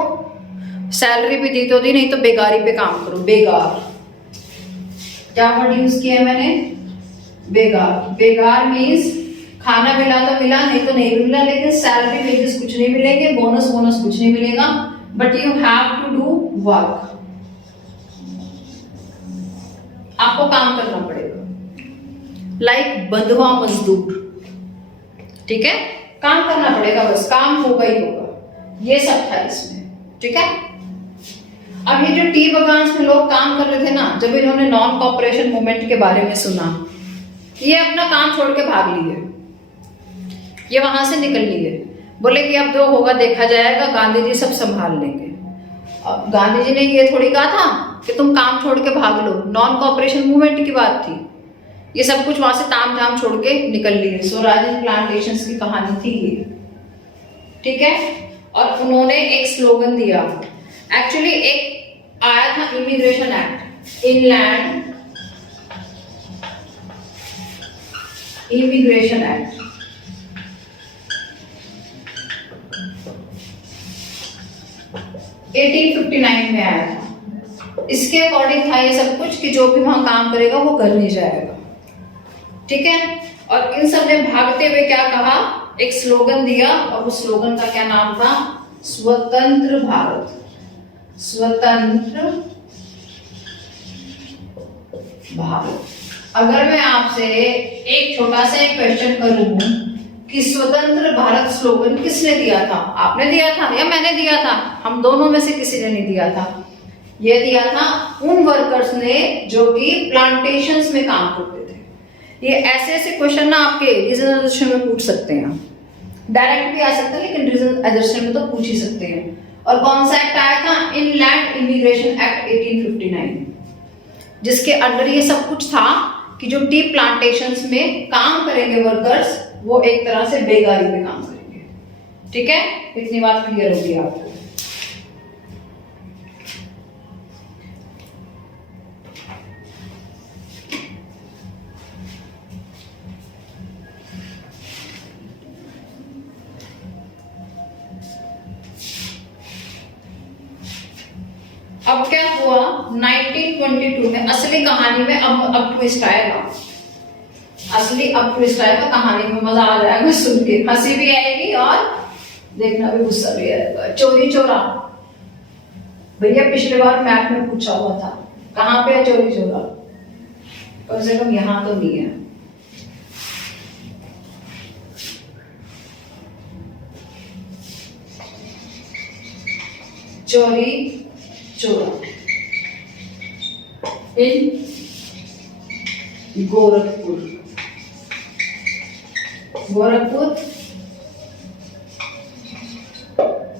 सैलरी भी दी तो दी, नहीं तो बेगारी पे काम करो। बेगार, क्या वर्ड यूज किया है मैंने? बेगार। बेगार मीन्स खाना मिला तो मिला, नहीं तो नहीं मिला, लेकिन सैलरी वेजेस कुछ नहीं मिलेंगे, बोनस कुछ नहीं मिलेगा, but you have to do work. आपको काम करना पड़ेगा, लाइक बंधुआ मजदूर, ठीक है, काम करना पड़ेगा, बस काम होगा ही होगा। ये सब था इसमें, ठीक है। अब ये जो टी बगान्स में लोग काम कर रहे थे ना, जब इन्होंने नॉन कॉपरेशन मूवमेंट के बारे में सुना, ये अपना काम छोड़ के भाग लिए, ये वहां से निकल लिए। बोले कि अब जो होगा देखा जाएगा, गांधी जी सब संभाल लेंगे। अब गांधी जी ने ये थोड़ी कहा था कि तुम काम छोड़ के भाग लो, नॉन कॉपरेशन मूवमेंट की बात थी। ये सब कुछ वहां से ताम झाम छोड़ के निकल लिए। स्वराज इन प्लांटेशंस की कहानी थी ये, ठीक है। और उन्होंने एक स्लोगन दिया, एक्चुअली एक आया था immigration act, inland immigration act. (1859) में आया था। इसके अकॉर्डिंग था ये सब कुछ कि जो भी वहां काम करेगा वो घर नहीं जाएगा, ठीक है। और इन सब ने भागते हुए क्या कहा, एक स्लोगन दिया, और उस स्लोगन का क्या नाम था? स्वतंत्र भारत। स्वतंत्र भारत। अगर मैं आपसे एक छोटा सा एक क्वेश्चन करूं कि स्वतंत्र भारत स्लोगन किसने दिया था? आपने दिया था या मैंने दिया था? हम दोनों में से किसी ने नहीं दिया था। यह दिया था उन वर्कर्स ने जो कि प्लांटेशंस में काम करते थे। ये ऐसे ऐसे क्वेश्चन ना आपके रीजनल एजुकेशन में पूछ सकते हैं, डायरेक्ट भी आ सकते हैं, लेकिन रीजनल एजुकेशन में तो पूछ ही सकते हैं। और कौन सा एक्ट आया था? इनलैंड इमिग्रेशन एक्ट 1859, जिसके अंडर ये सब कुछ था कि जो टी प्लांटेशंस में काम करेंगे वर्कर्स, वो एक तरह से बेगारी पे काम करेंगे, ठीक है। इतनी बात क्लियर होगी आपको। अब क्या हुआ 1922 में असली कहानी में अब ट्विस्ट आएगा, असली अब ट्विस्ट आएगा कहानी में, मजा आ जाएगा सुन के, हंसी भी आएगी और देखना भी गुस्सा भी आएगा। चोरी चोरा, भैया पिछले बार मैप में पूछा हुआ था कहाँ पे है चोरी चोरा, कम से कम यहाँ तो नहीं है। चोरी चोरा इन गोरखपुर, गोरखपुर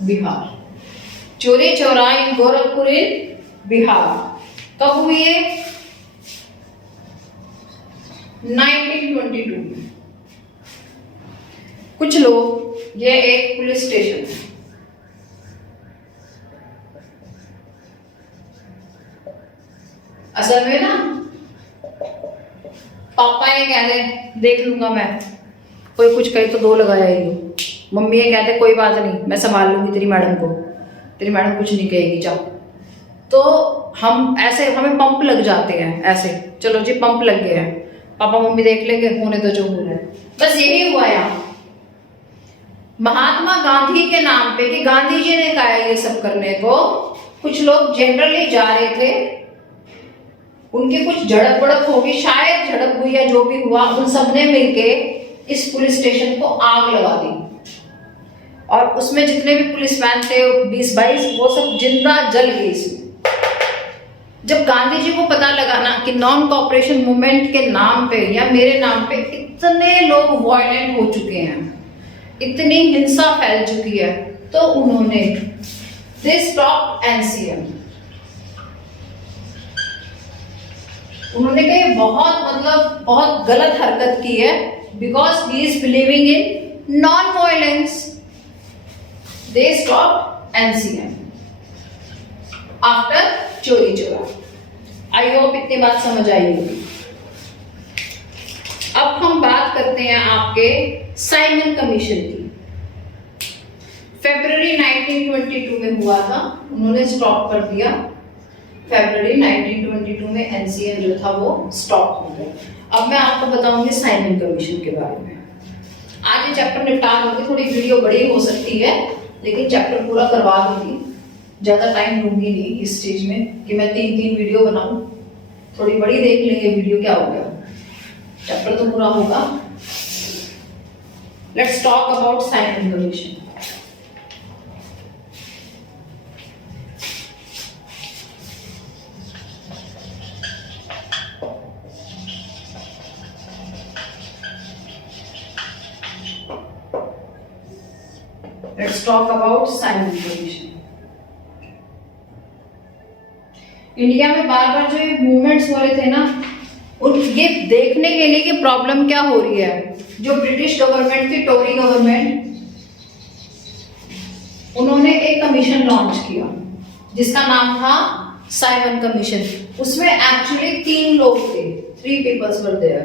बिहार। चोरी चोरा इन गोरखपुर इन बिहार कब हुई है? 1922 में। कुछ लोग, ये एक पुलिस स्टेशन है, असल में ना पापा ये कहते देख लूंगा मैं, कोई कुछ कहे तो दो लगाया ही। मम्मी ये कहते कोई बात नहीं मैं संभाल लूंगी तेरी मैडम को, तेरी मैडम कुछ नहीं कहेगी जाओ। तो हम ऐसे, हमें पंप लग जाते हैं ऐसे, चलो जी पंप लग गया है, पापा मम्मी देख लेंगे, होने तो जो हो रहा है। बस यही हुआ यहाँ महात्मा गांधी के नाम पे, कि गांधी जी ने कहा है ये सब करने को। कुछ लोग जनरली जा रहे थे, उनकी कुछ झड़प वड़प होगी, शायद झड़प हुई या जो भी हुआ, उन सबने मिलके इस पुलिस स्टेशन को आग लगा दी और उसमें जितने भी पुलिसमैन थे 20-22 वो सब जिंदा जल गए इसमें। जब गांधी जी को पता लगा ना कि नॉन कॉपरेशन मूवमेंट के नाम पे या मेरे नाम पे इतने लोग वायलेंट हो चुके हैं, इतनी हिंसा फैल चुकी है, तो उन्होंने दे स्टॉप एनसीएम। उन्होंने कहा बहुत मतलब बहुत गलत हरकत की है, because he is believing in non violence. They stop NCM after चोरी चोरा। आई होप इतनी बात समझ आई होगी। अब हम बात करते हैं आपके साइमन कमीशन की। फरवरी 1922 में हुआ था, उन्होंने स्टॉप कर दिया। फरवरी 1922 में एनसीएम जो था वो स्टॉप हो गया। अब मैं आपको बताऊंगी साइमन कमीशन के बारे में। आज ये चैप्टर निपटा दूंगी, थोड़ी वीडियो बड़ी हो सकती है लेकिन चैप्टर पूरा करवा दूंगी, ज्यादा टाइम लूंगी नहीं इस चीज में कि मैं 3 वीडियो बनाऊं। थोड़ी बड़ी देख लेंगे वीडियो, क्या हो गया, चैप्टर तो पूरा होगा। Let's talk about Simon commission. Let's talk about Simon Commission. India में बार बार जो ये मूवमेंट्स हो रहे थे ना, उन ये देखने के लिए कि प्रॉब्लम क्या हो रही है। जो ब्रिटिश गवर्नमेंट थी, टोरी गवर्नमेंट, उन्होंने एक कमीशन लॉन्च किया जिसका नाम था साइमन कमीशन। उसमें एक्चुअली 3 लोग थे, 3 पीपल्स वर देयर,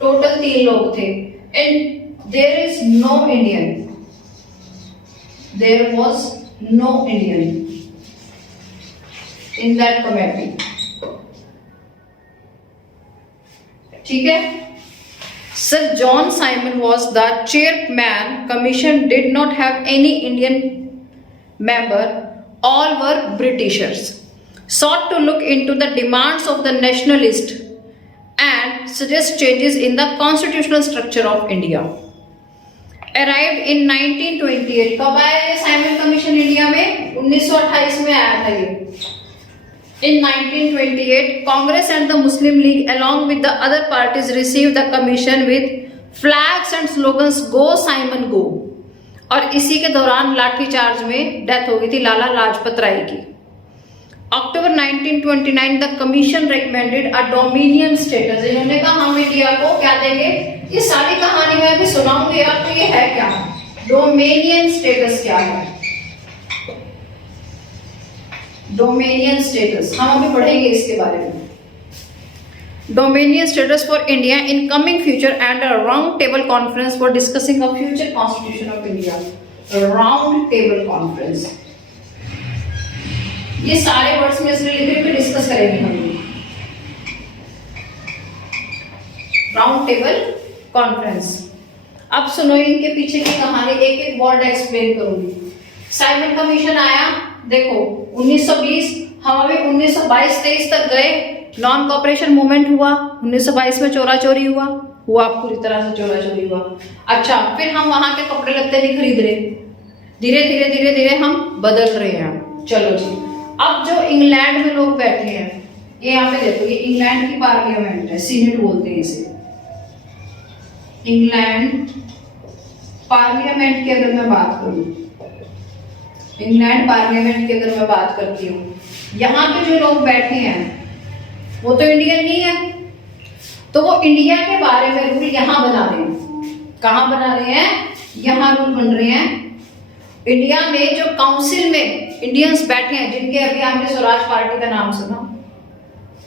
टोटल 3 लोग थे। And there is no Indian, there was no Indian in that committee. ठीक है, Sir John Simon was the chairman. Commission did not have any Indian member, all were Britishers. Sought to look into the demands of the nationalists and suggest changes in the constitutional structure of India. Arrived in 1928. कब आया ये साइमन कमीशन इंडिया में? 1928 में आया था ये। In 1928, Congress and the Muslim League, along with the other parties, received the commission with flags and slogans "Go Simon Go." और इसी के दौरान लाठीचार्ज में डेथ हो गई थी लाला लाजपत राय की। अक्टूबर 1929, the commission recommended a dominion status. इन्होंने कहा हम इंडिया को क्या देंगे, ये सारी कहानी मैं अभी सुनाऊंगी आपको, ये है क्या, डोमिनियन स्टेटस क्या है, डोमिनियन स्टेटस हम अभी पढ़ेंगे इसके बारे में। Dominion status for India in coming future and a round table conference for discussing a future constitution of India. Round table conference. ये सारे वर्ड्स में इसलिए लिख रही हूँ, डिस्कस करेंगे हम। Round table conference. अब सुनो इनके पीछे की कहानी, एक एक वर्ड एक्सप्लेन करूंगी। साइमन कमीशन आया, देखो 1920, हम अभी 1922-23 तक गए। नॉन कॉपरेशन मूवमेंट हुआ, 1922 में चोरा चोरी हुआ पूरी तरह से चोरा चोरी हुआ। अच्छा, फिर हम वहां के कपड़े लत्ते नहीं खरीद रहे, धीरे धीरे धीरे धीरे हम बदल रहे हैं। चलो जी, अब जो इंग्लैंड में लोग बैठे हैं, ये यहाँ पे देखो, ये इंग्लैंड की पार्लियामेंट है, सीनेट बोलते हैं इसे। इंग्लैंड पार्लियामेंट की अगर मैं बात करूं, इंग्लैंड पार्लियामेंट की अगर मैं बात करती हूँ, यहाँ पे जो लोग बैठे हैं वो तो इंडियन नहीं है, तो वो इंडिया के बारे में रूल यहाँ बना रहे हैं। कहाँ बना रहे हैं? यहाँ रूल बन रहे हैं। इंडिया में जो काउंसिल में इंडियंस बैठे हैं, जिनके अभी हमने स्वराज पार्टी का नाम सुना,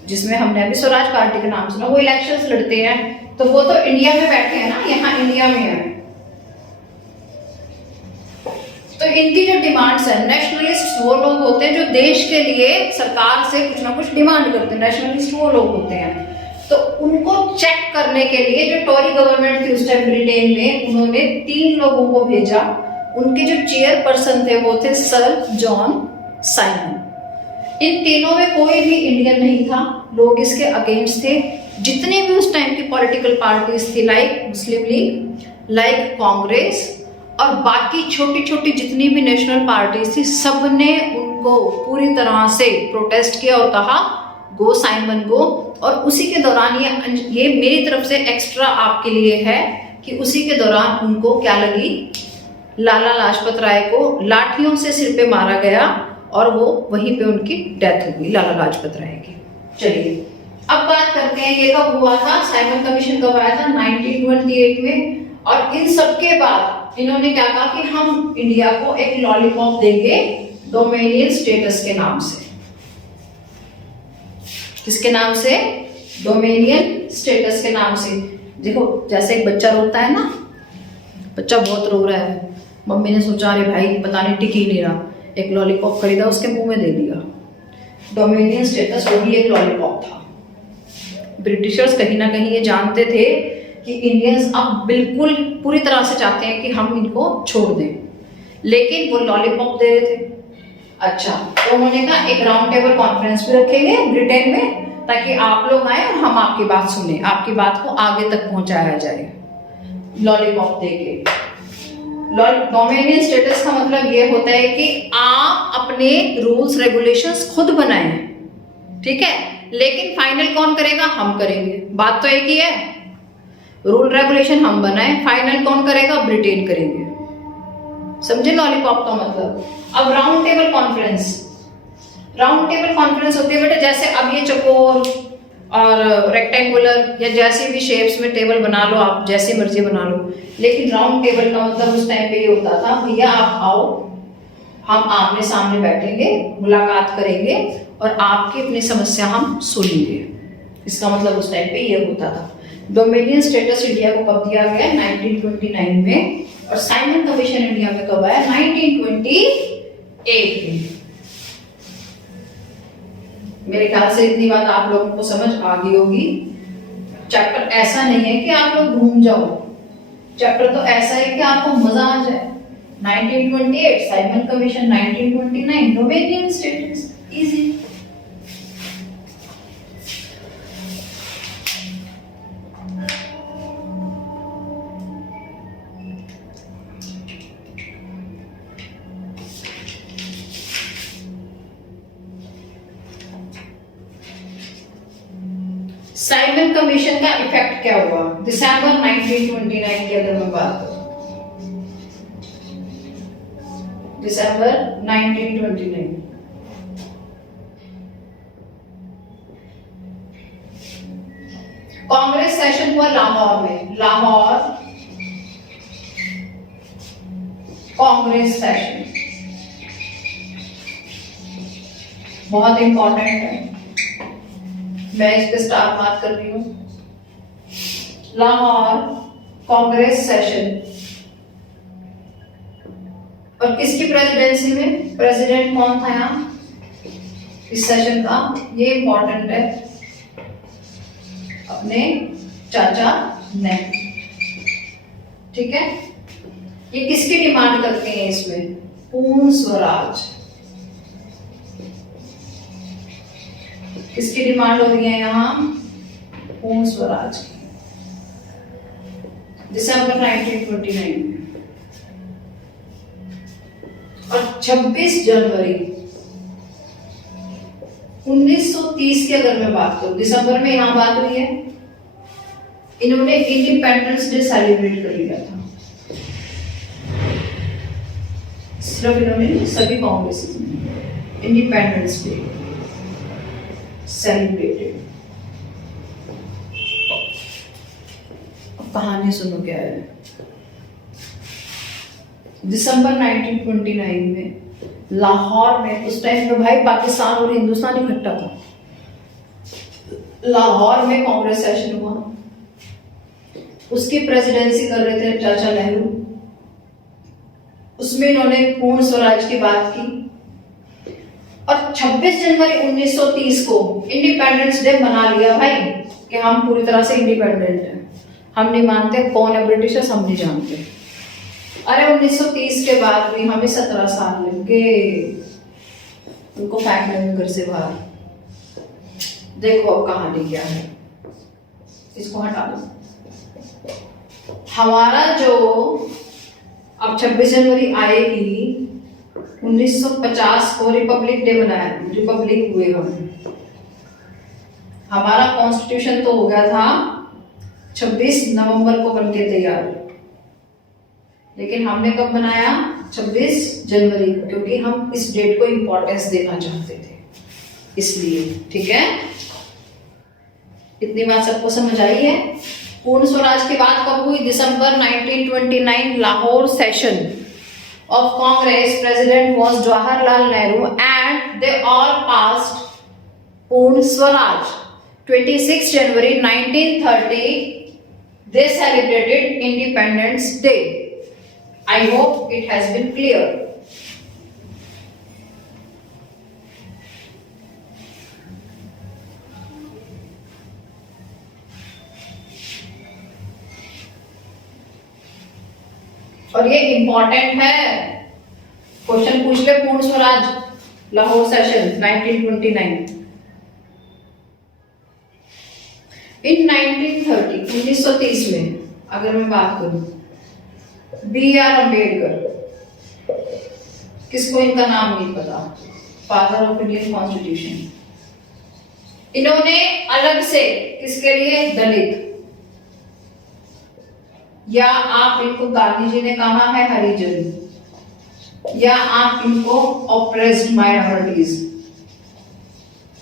जिसमें हमने अभी स्वराज पार्टी का नाम सुना, वो इलेक्शंस लड़ते हैं, तो वो तो इंडिया में बैठे हैं ना, यहाँ इंडिया में है। तो इनकी जो डिमांड्स है, नेशनलिस्ट वो लोग होते हैं जो देश के लिए सरकार से कुछ ना कुछ डिमांड करते हैं, नेशनलिस्ट वो लोग होते हैं। तो उनको चेक करने के लिए जो टोरी गवर्नमेंट थी उस टाइम ब्रिटेन में, उन्होंने 3 लोगों को भेजा। उनके जो चेयरपर्सन थे वो थे सर जॉन साइमन। इन तीनों में कोई भी इंडियन नहीं था, लोग इसके अगेंस्ट थे। जितने भी उस टाइम की पॉलिटिकल पार्टीज थी, लाइक मुस्लिम लीग, लाइक कांग्रेस और बाकी छोटी छोटी जितनी भी नेशनल पार्टीज थी, सबने उनको पूरी तरह से प्रोटेस्ट किया और कहा गो साइमन गो। और उसी के दौरान ये मेरी तरफ से एक्स्ट्रा आपके लिए है कि उसी के दौरान उनको क्या लगी, लाला लाजपत राय को लाठियों से सिर पे मारा गया और वो वहीं पे उनकी डेथ हो गई, लाला लाजपत राय की। चलिए अब बात करते हैं ये कब हुआ था, साइमन कमीशन कब आया था, 1928 में। और इन सबके बाद इन्होंने क्या कहा कि हम इंडिया को एक लॉलीपॉप देंगे डोमिनियन स्टेटस के नाम से। किसके नाम से? डोमिनियन स्टेटस के नाम से। देखो जैसे एक बच्चा रोता है ना, बच्चा बहुत रो रहा है, मम्मी ने सोचा अरे भाई पता नहीं टिक ही नहीं रहा, एक लॉलीपॉप खरीदा उसके मुंह में दे दिया। डोमिनियन स्टेटस वो भी एक लॉलीपॉप था। ब्रिटिशर्स कहीं ना कहीं ये जानते थे कि इंडियंस अब बिल्कुल पूरी तरह से चाहते हैं कि हम इनको छोड़ दें, लेकिन वो लॉलीपॉप दे रहे थे। अच्छा, तो उन्होंने कहा एक राउंड टेबल कॉन्फ्रेंस भी रखेंगे ब्रिटेन में, ताकि आप लोग आए और हम आपकी बात सुने, आपकी बात को आगे तक पहुंचाया जाए लॉलीपॉप देके। डोमिनियन स्टेटस का मतलब ये होता है कि आप अपने रूल्स रेगुलेशंस खुद बनाएं, ठीक है, लेकिन फाइनल कौन करेगा? हम करेंगे। बात तो एक ही है, रूल रेगुलेशन हम बनाएं, फाइनल कौन करेगा? ब्रिटेन करेंगे। समझे लॉलीपॉप का मतलब? अब round table conference, round table conference होती है बेटा, जैसे अब ये चौकोर और रेक्टेंगुलर या जैसे भी शेप्स में टेबल बना लो आप, जैसे मर्जी बना लो, लेकिन राउंड टेबल का मतलब उस टाइम पे ये होता था, भैया आप आओ, हम आमने सामने बैठेंगे, मुलाकात करेंगे और आपकी अपनी समस्या हम सुनेंगे। इसका मतलब उस टाइम पे ये होता था। डोमिनियन स्टेटस इंडिया को कब दिया गया? 1929 में। और साइमन कमीशन इंडिया में कब आया? 1928 में। मेरे ख्याल से इतनी बात आप लोगों को समझ आ गई होगी। चैप्टर ऐसा नहीं है कि आप लोग घूम जाओ, चैप्टर तो ऐसा है कि आपको मजा आ जाए। 1928 Simon commission, 1929 dominion status, easy. Simon commission का इफेक्ट क्या हुआ? दिसंबर 1929 की अगर मैं बात करूं, दिसंबर 1929 कांग्रेस सेशन हुआ लाहौर में, लाहौर कांग्रेस सेशन बहुत इंपॉर्टेंट है, मैं इस पे स्टार मार्क कर रही हूं। लाहौर कांग्रेस सेशन, और किसकी प्रेसिडेंसी में? प्रेसिडेंट कौन था यहाँ? इस सेशन का ये इंपॉर्टेंट है अपने चाचा ने, ठीक है। ये किसकी डिमांड करते हैं इसमें? पूर्ण स्वराज। किसकी डिमांड हो रही है यहाँ? पूर्ण स्वराज की। दिसंबर 1929 में। और 26 जनवरी 1930 की अगर मैं बात करूं, दिसंबर में यहां बात हुई है, इन्होंने इंडिपेंडेंस डे सेलिब्रेट कर लिया था। सिर्फ इन्होंने, सभी कांग्रेस इंडिपेंडेंस डे सेलिब्रेटेड। कहानी सुनो क्या है। दिसंबर 1929 में लाहौर में, उस टाइम में भाई पाकिस्तान और हिंदुस्तान इकट्ठा था, लाहौर में कांग्रेस सेशन हुआ। उसकी प्रेसिडेंसी कर रहे थे चाचा नेहरू। उसमें इन्होंने पूर्ण स्वराज की बात की। और 26 जनवरी 1930 को इंडिपेंडेंस डे मना लिया भाई, कि हम पूरी तरह से इंडिपेंडेंट हैं, हम नहीं मानते कौन है ब्रिटिशर्स, हम नहीं जानते। अरे 1930 के बाद भी हमें 17 साल लग गए उनको फेंकने में घर से बाहर। देखो अब कहानी क्या है, इसको हटा दो। हमारा जो अब 26 जनवरी आएगी, 1950 को रिपब्लिक डे मनाया, रिपब्लिक हुए हम। हमारा कॉन्स्टिट्यूशन तो हो गया था 26 नवंबर को बनके तैयार, लेकिन हमने कब बनाया? 26 जनवरी को, क्योंकि हम इस डेट को इंपॉर्टेंस देना चाहते थे, इसलिए। ठीक है, इतनी बात सबको समझ आई है। पूर्ण स्वराज की बात कब हुई? दिसंबर 1929 Lahore session of Congress. President was Jawaharlal Nehru and they all passed Purna Swaraj. 26 January 1930 they celebrated Independence Day. I hope it has been clear. और ये इंपॉर्टेंट है, क्वेश्चन पूछ ले। पूर्ण स्वराज लाहौर सेशन 1929। इन 1930 1930 में अगर मैं बात करूं, B.R. अम्बेडकर, किसको इनका नाम नहीं पता, फादर ऑफ इंडियन कॉन्स्टिट्यूशन। इन्होंने अलग से किसके लिए? दलित, या आप इनको गांधी जी ने कहा है हरिजन, या आप इनको ऑप्रेस्ड माइनॉरिटीज,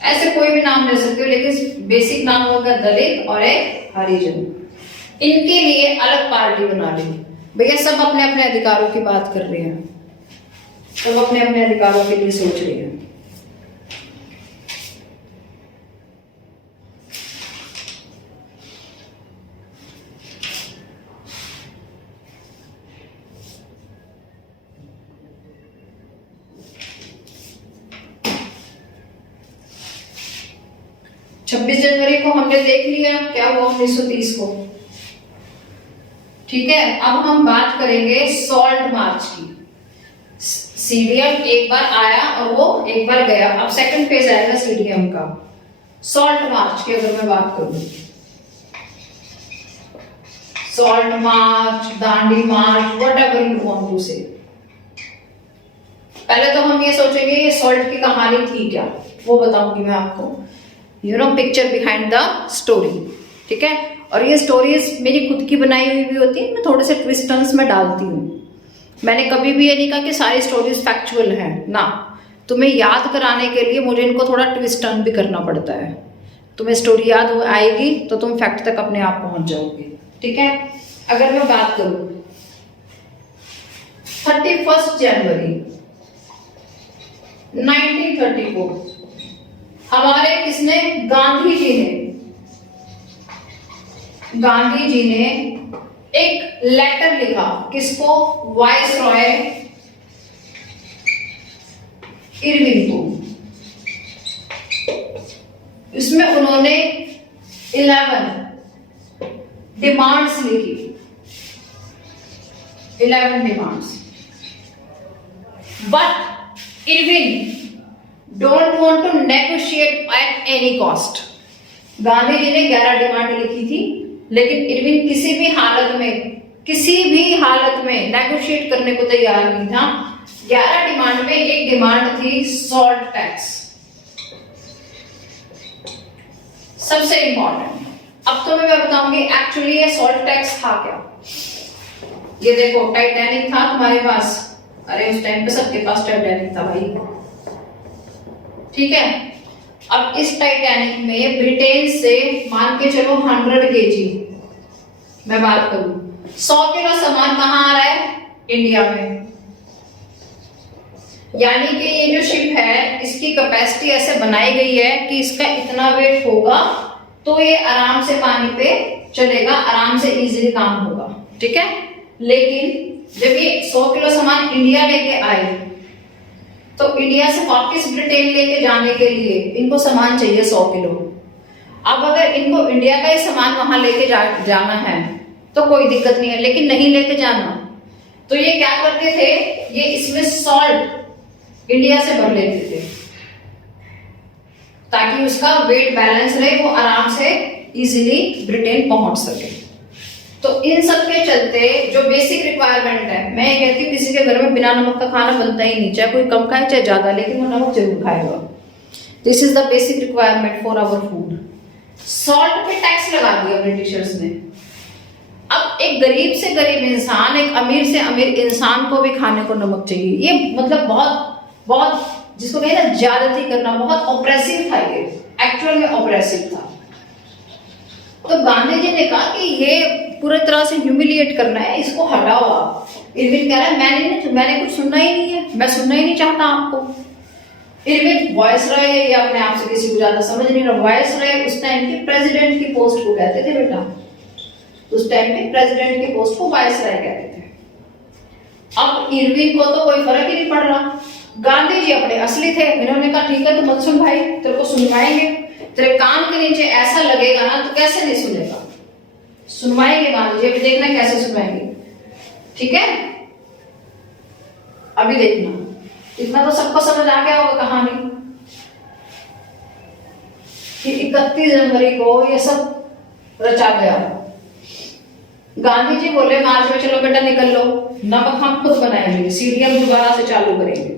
ऐसे कोई भी नाम ले सकते हो, लेकिन बेसिक नाम होगा दलित और एक हरिजन। इनके लिए अलग पार्टी बना ली। भैया सब अपने अपने अधिकारों की बात कर रहे हैं, सब अपने अपने अधिकारों के लिए सोच रहे हैं। छब्बीस जनवरी को हमने देख लिया क्या हुआ 1930 को। ठीक है, अब हम बात करेंगे सॉल्ट मार्च की। सीडीएम एक बार आया और वो एक बार गया, अब सेकंड फेज आएगा सीडीएम का। सॉल्ट मार्च की अगर मैं बात करूं, salt march, Dandi march, whatever you want to say, पहले तो हम ये सोचेंगे ये सॉल्ट की कहानी थी क्या, वो बताऊंगी मैं आपको। Picture behind the story. ठीक है, और ये स्टोरीज मेरी खुद की बनाई हुई भी होती है, मैं थोड़े से ट्विस्ट टर्न्स में डालती हूँ। मैंने कभी भी ये नहीं कहा कि सारी स्टोरीज फैक्चुअल हैं ना, तुम्हें याद कराने के लिए मुझे इनको थोड़ा ट्विस्ट टर्न भी करना पड़ता है। तुम्हें स्टोरी याद आएगी तो तुम फैक्ट तक अपने आप पहुंच जाओगे। ठीक है, अगर मैं बात करूं 31 जनवरी 1930 को हमारे किसने? गांधी जी ने एक लेटर लिखा, किसको? वाइसरॉय इरविन को। इसमें उन्होंने 11 डिमांड्स लिखी, 11 demands. But Irwin don't want to negotiate at any cost. Gandhi ji ने 11 डिमांड लिखी थी, लेकिन इरविन किसी भी हालत में नेगोशिएट करने को तैयार नहीं था। 11 डिमांड में एक डिमांड थी सॉल्ट टैक्स, सबसे इंपॉर्टेंट। अब तो मैं बताऊंगी एक्चुअली ये सॉल्ट टैक्स था क्या। ये देखो टाइटैनिक था तुम्हारे पास, अरे उस टाइम पे सबके पास टाइटैनिक था भाई, ठीक है। अब इस टाइटैनिक में ब्रिटेन से मान के चलो 100 केजी मैं बात करूं, 100 किलो सामान कहां आ रहा है, इंडिया में। यानी कि ये जो शिप है इसकी कैपेसिटी ऐसे बनाई गई है कि इसका इतना वेट होगा तो ये आराम से पानी पे चलेगा, आराम से इजीली काम होगा, ठीक है। लेकिन जब ये 100 किलो सामान इंडिया लेके आए तो इंडिया से वापस ब्रिटेन लेके जाने के लिए इनको सामान चाहिए 100 किलो। अब अगर इनको इंडिया का ही सामान वहां लेके जाना है तो कोई दिक्कत नहीं है, लेकिन नहीं लेके जाना तो ये क्या करते थे, ये इसमें सॉल्ट इंडिया से भर लेते थे ताकि उसका वेट बैलेंस रहे, वो आराम से इजीली ब्रिटेन पहुंच सके। तो इन सब के चलते जो बेसिक रिक्वायरमेंट है, मैं ये कहती हूँ किसी के घर में बिना नमक का खाना बनता ही नहीं, चाहे कोई कम खाए चाहे ज्यादा, लेकिन वो नमक जरूर खाएगा। This is the basic requirement for our food. Salt पे टैक्स लगा दिया ब्रिटिशर्स ने। अब एक गरीब से गरीब इंसान, एक अमीर से अमीर इंसान को भी खाने को नमक चाहिए। ये मतलब बहुत जिसको कहते हैं ज्यादती करना, बहुत ऑप्रेसिव था, ये एक्चुअल में ऑप्रेसिव था। तो गांधी जी ने कहा कि ये पूरी तरह से ह्यूमिलिएट करना है, इसको हटाओ आप। इरविन कह रहा है मैंने कुछ सुनना ही नहीं है, मैं सुनना ही नहीं चाहता आपको। इरविन वायसरॉय है, या अपने आप से किसी को ज्यादा समझ नहीं रहा। वायसरॉय उस टाइम के प्रेसिडेंट की पोस्ट को कहते थे बेटा, उस टाइम के प्रेसिडेंट की पोस्ट को वायसरॉय कहते थे। अब इरविन को तो कोई फर्क ही नहीं पड़ रहा। गांधी जी अपने असली थे, इन्होंने कहा ठीक है तो मत सुन भाई, तेरे को सुनवाएंगे, तेरे कान के नीचे ऐसा लगेगा ना तो कैसे नहीं सुनेगा, सुनवाएंगे गांधी जी। अभी देखना कैसे सुनवाएंगे, ठीक है। अभी देखना, इतना तो सबको समझ आ गया होगा कहानी कि 31 जनवरी को ये सब रचा गया। गांधी जी बोले मार्च में चलो बेटा निकल लो, नमक हम खुद बनाएंगे, सीडीएम दोबारा से चालू करेंगे।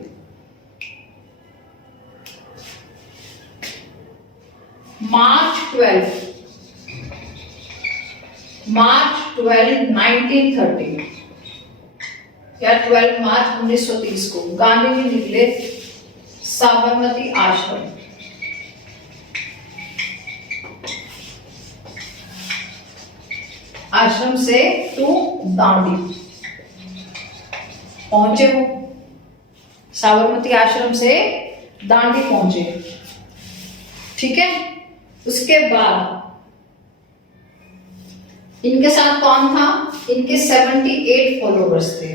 मार्च 12 1930 या 12 मार्च 1930 को गांधी जी निकले साबरमती आश्रम। आश्रम से टू दांडी पहुंचे, वो साबरमती आश्रम से दांडी पहुंचे, ठीक है। उसके बाद इनके साथ कौन था, इनके 78 फॉलोवर्स थे।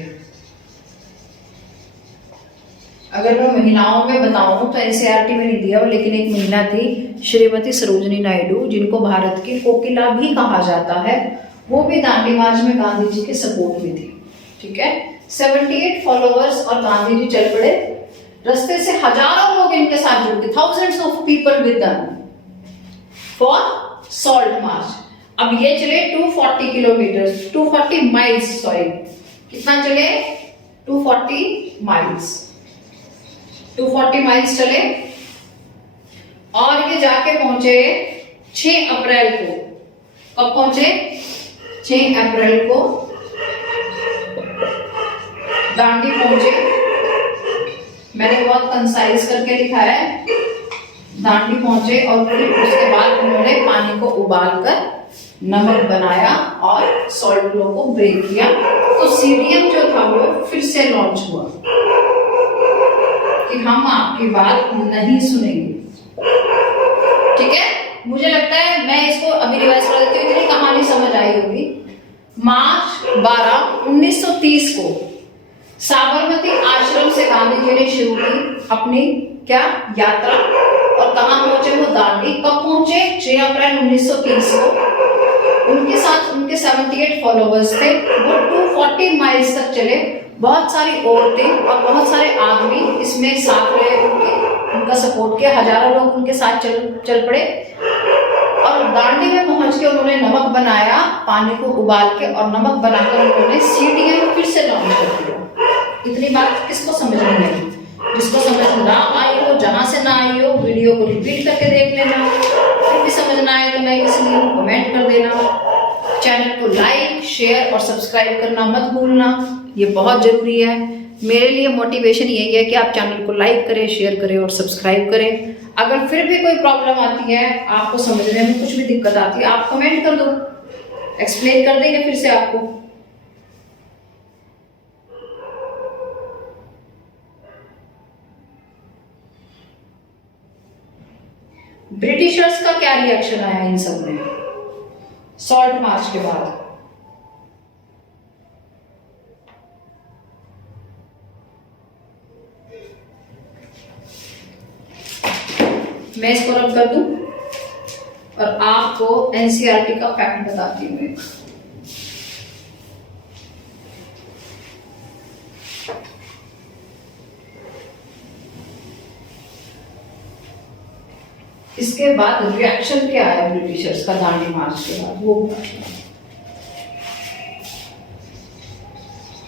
अगर मैं महिलाओं में बताऊं तो एनसीईआरटी में नहीं दिया, लेकिन एक महिला थी श्रीमती सरोजिनी नायडू, जिनको भारत की कोकिला भी कहा जाता है, वो भी दांडी मार्च में गांधी जी के सपोर्ट में थी, ठीक है। 78 फॉलोवर्स और गांधी जी चल पड़े। रास्ते से हजारों लोग इनके साथ जुड़ गए, thousands of people with them for salt march. अब ये चले 240 किलोमीटर, 240 माइल्स, सॉरी कितना चले, 240 माइल्स, 240 माइल्स चले और ये जाके पहुंचे 6 अप्रैल को। कब पहुंचे, 6 अप्रैल को दांडी पहुंचे। मैंने बहुत कंसाइज करके लिखा है, दांडी पहुंचे और फिर उसके बाद उन्होंने पानी को उबालकर नमक बनाया और सॉल्ट लो को ब्रेक किया। तो सीडीएम जो था वो फिर से लॉन्च हुआ कि हम आपकी बात नहीं सुनेंगे, ठीक है। मुझे लगता है मैं इसको अभी रिवाइज कर देती हूँ, इतनी कहानी समझ आई होगी। मार्च 12 1930 को साबरमती आश्रम से गांधी जी ने शुरू की अपनी क्या यात्रा, और कहाँ पहुंचे वो? दांडी। कब पहुंचे? 6 अप्रैल 1930 को। उनके साथ उनके 78 फॉलोवर्स थे। वो 240 माइल्स तक चले। बहुत सारी औरतें और बहुत सारे आदमी इसमें साथ रहे, उनका सपोर्ट किया। हजारों लोग उनके साथ चल पड़े और दांडी में पहुंच के उन्होंने नमक बनाया, पानी को उबाल के, और नमक बनाकर उन्होंने सीढ़ियां फिर से लॉन्च कर दिया। इतनी बात किसको समझ में नहीं? जिसको समझ ना आई हो, जहां से ना आई हो, वीडियो को रिपीट करके देख लेना। फिर भी समझ ना आए तो मैं इसलिए कमेंट कर देना। चैनल को लाइक, शेयर और सब्सक्राइब करना मत भूलना, ये बहुत जरूरी है। मेरे लिए मोटिवेशन यही है कि आप चैनल को लाइक करें, शेयर करें और सब्सक्राइब करें। अगर फिर भी कोई प्रॉब्लम आती है, आपको समझने में कुछ भी दिक्कत आती है, आप कमेंट कर दो, एक्सप्लेन कर देंगे फिर से आपको। ब्रिटिशर्स का क्या रिएक्शन आया इन सब में सॉल्ट मार्च के बाद? मैं इसको रब कर दूं और आपको एनसीईआरटी का फैक्ट बताती हूँ। इसके बाद रिएक्शन क्या आया ब्रिटिशर्स का दांडी मार्च के बाद, वो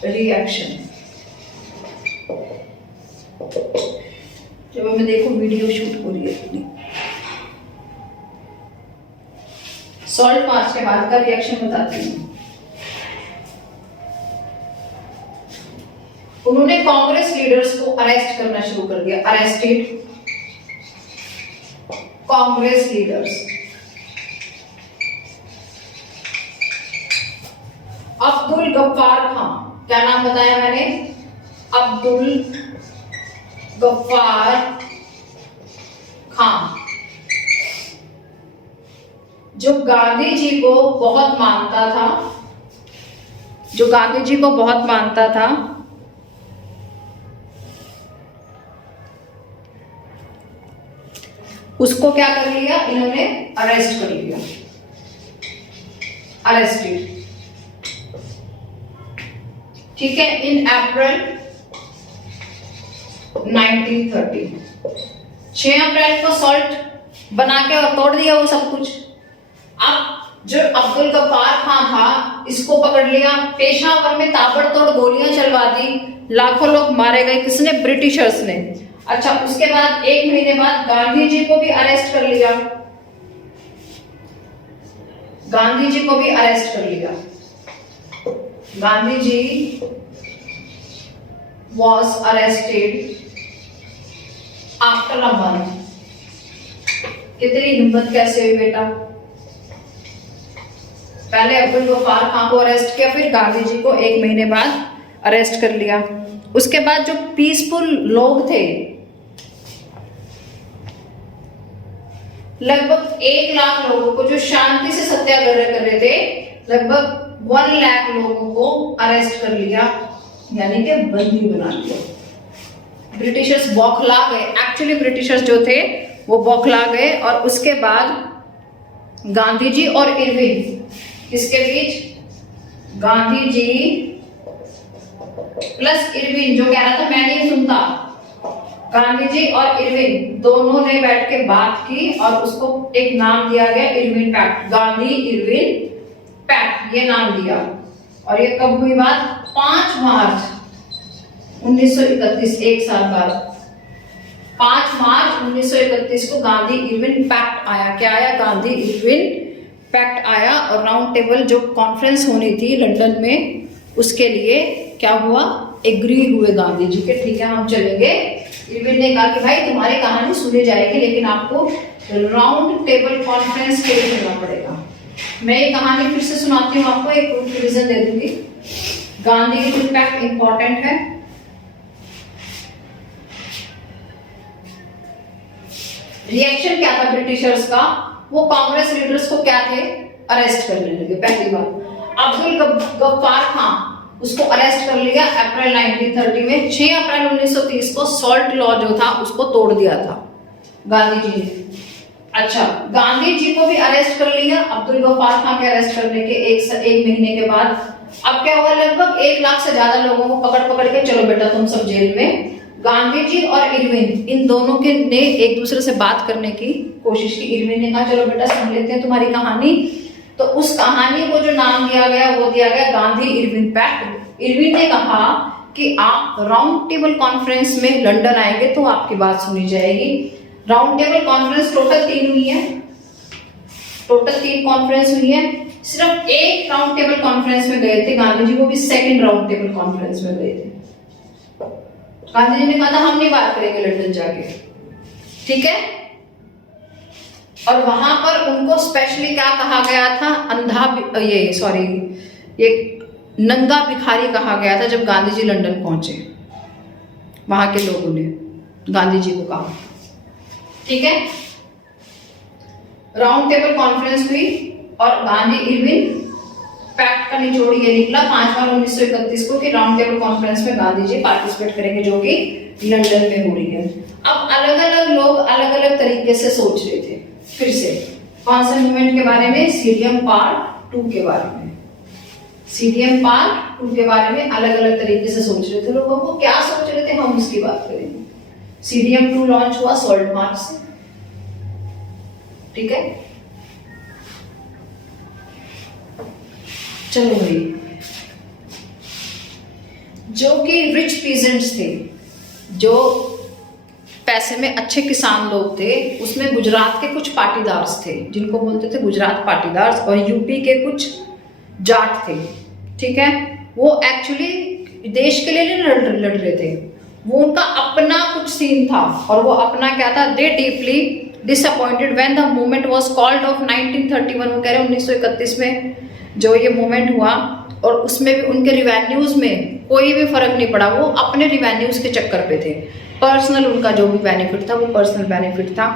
रिएक्शन। जब मैं देखो वीडियो शूट हो रही है अपनी। सॉल्ट मार्च के बाद का रिएक्शन बताती हूँ। उन्होंने कांग्रेस लीडर्स को अरेस्ट करना शुरू कर दिया। Arrested Congress leaders. अब्दुल गफ्फार खान, क्या नाम बताया मैंने? अब्दुल गफ्फार खान, जो गांधी जी को बहुत मानता था, जो गांधी जी को बहुत मानता था, उसको क्या कर लिया इन्होंने? अरेस्ट कर लिया। अरेस्टेड, ठीक है, इन अप्रैल 1930। 6 अप्रैल को सॉल्ट बना के और तोड़ दिया वो सब कुछ। अब जो अब्दुल गफ्फार खान था, इसको पकड़ लिया, पेशावर में ताबड़तोड़ गोलियां चलवा दी, लाखों लोग मारे गए। किसने? ब्रिटिशर्स ने। अच्छा, उसके बाद 1 महीने बाद गांधी जी को भी अरेस्ट कर लिया। गांधी जी को भी अरेस्ट कर लिया। Gandhi ji was arrested after a month। कितनी हिम्मत कैसे हुई बेटा? पहले अब्दुल गफ्फार खान को अरेस्ट किया, फिर गांधी जी को 1 महीने बाद अरेस्ट कर लिया। उसके बाद जो पीसफुल लोग थे, लगभग 1 लाख लोगों को, जो शांति से सत्याग्रह कर रहे थे, लगभग 1 लाख लोगों को अरेस्ट कर लिया, यानी कि बंदी बना लिया। ब्रिटिशर्स बौखला गए। एक्चुअली ब्रिटिशर्स जो थे वो बौखला गए। और उसके बाद गांधी जी और इरविन, किसके बीच? गांधी जी प्लस इरविन, जो कह रहा था मैं नहीं सुनता, गांधी जी और इरविन दोनों ने बैठ के बात की और उसको एक नाम दिया गया, Irwin pact. Gandhi Irwin pact, ये नाम दिया। और ये कब हुई बात? 5 मार्च 1931, 1 साल बाद 5 मार्च 1931 को गांधी इरविन पैक्ट आया। क्या आया? गांधी इरविन पैक्ट आया। और राउंड टेबल जो कॉन्फ्रेंस होनी थी लंदन में, उसके लिए क्या हुआ? एग्री हुए गांधी जी के, ठीक है हम चलेंगे। इरविन ने कहा कि भाई तुम्हारी कहानी सुनी जाएगी, लेकिन आपको राउंड टेबल कॉन्फ्रेंस के लिए चलना पड़ेगा। मैं ये कहानी फिर से सुनाती हूँ आपको, एक रिवीजन दे दूंगी। गांधी इरविन पैक्ट इंपॉर्टेंट है। रिएक्शन क्या था ब्रिटिशर्स का? वो कांग्रेस लीडर्स को क्या थे? अरेस्ट करने लगे। पहली बार अब्दुल गफ्फार खान, उसको अरेस्ट कर लिया अप्रैल 1930 में। 6 अप्रैल 1930 को सॉल्ट लॉ जो था उसको तोड़ दिया था। गांधी जी ने। अच्छा, गांधी जी को भी अरेस्ट कर लिया अब्दुल गफ्फार खान के अरेस्ट करने के एक महीने के बाद। अब क्या हुआ, लगभग 1 लाख से ज्यादा लोगों को पकड़ पकड़ के चलो बेटा तुम सब जेल में। गांधी जी और इरविन, इन दोनों के ने एक दूसरे से बात करने की कोशिश की। इरविन ने कहा चलो बेटा सुन लेते हैं तुम्हारी कहानी। तो उस कहानी को जो नाम दिया गया वो दिया गया गांधी इरविन पैक्ट। इरविन ने कहा कि आप राउंड टेबल कॉन्फ्रेंस में लंदन आएंगे तो आपकी बात सुनी जाएगी। राउंड टेबल कॉन्फ्रेंस टोटल 3 हुई है, टोटल 3 कॉन्फ्रेंस हुई है। सिर्फ एक राउंड टेबल कॉन्फ्रेंस में गए थे गांधी जी, वो भी सेकंड राउंड टेबल कॉन्फ्रेंस में गए थे। गांधी जी ने कहा था हम नहीं बात करेंगे लंदन जाके, ठीक है। और वहां पर उनको स्पेशली क्या कहा गया था, ये नंगा भिखारी कहा गया था। जब गांधी जी लंदन पहुंचे, वहां के लोगों ने गांधी जी को कहा, ठीक है। राउंड टेबल कॉन्फ्रेंस हुई और गांधी इरविन पैक्ट का निचोड़ ये निकला 5 मार्च 1931 को कि राउंड टेबल कॉन्फ्रेंस में गांधी जी पार्टिसिपेट करेंगे, जो कि लंदन में हो रही है। अब अलग अलग लोग अलग अलग तरीके से सोच रहे थे। फिर से कौन से मूवमेंट के बारे में, सीडीएम पार्ट 2 के बारे में। सीडीएम पार्ट 2 के बारे में अलग अलग तरीके से सोच रहे थे। लोगों को क्या सोच रहे थे हम उसकी बात करेंगे। सीडीएम 2 लॉन्च हुआ सॉल्ट मार्च से, ठीक है। चलो भाई, जो कि रिच पीजेंट्स थे, जो पैसे में अच्छे किसान लोग थे, उसमें गुजरात के कुछ पाटीदार्स थे जिनको बोलते थे गुजरात पाटीदार्स, और यूपी के कुछ जाट थे, ठीक है। वो एक्चुअली देश के लिए नहीं लड़ रहे थे, वो उनका अपना कुछ सीन था। और वो अपना क्या था, they deeply disappointed when the movement was called off 1931। वो कह रहे 1931 में जो ये मूवमेंट हुआ, और उसमें भी उनके रिवेन्यूज में कोई भी फर्क नहीं पड़ा। वो अपने रिवेन्यूज के चक्कर पे थे, पर्सनल उनका जो भी बेनिफिट था वो पर्सनल बेनिफिट था।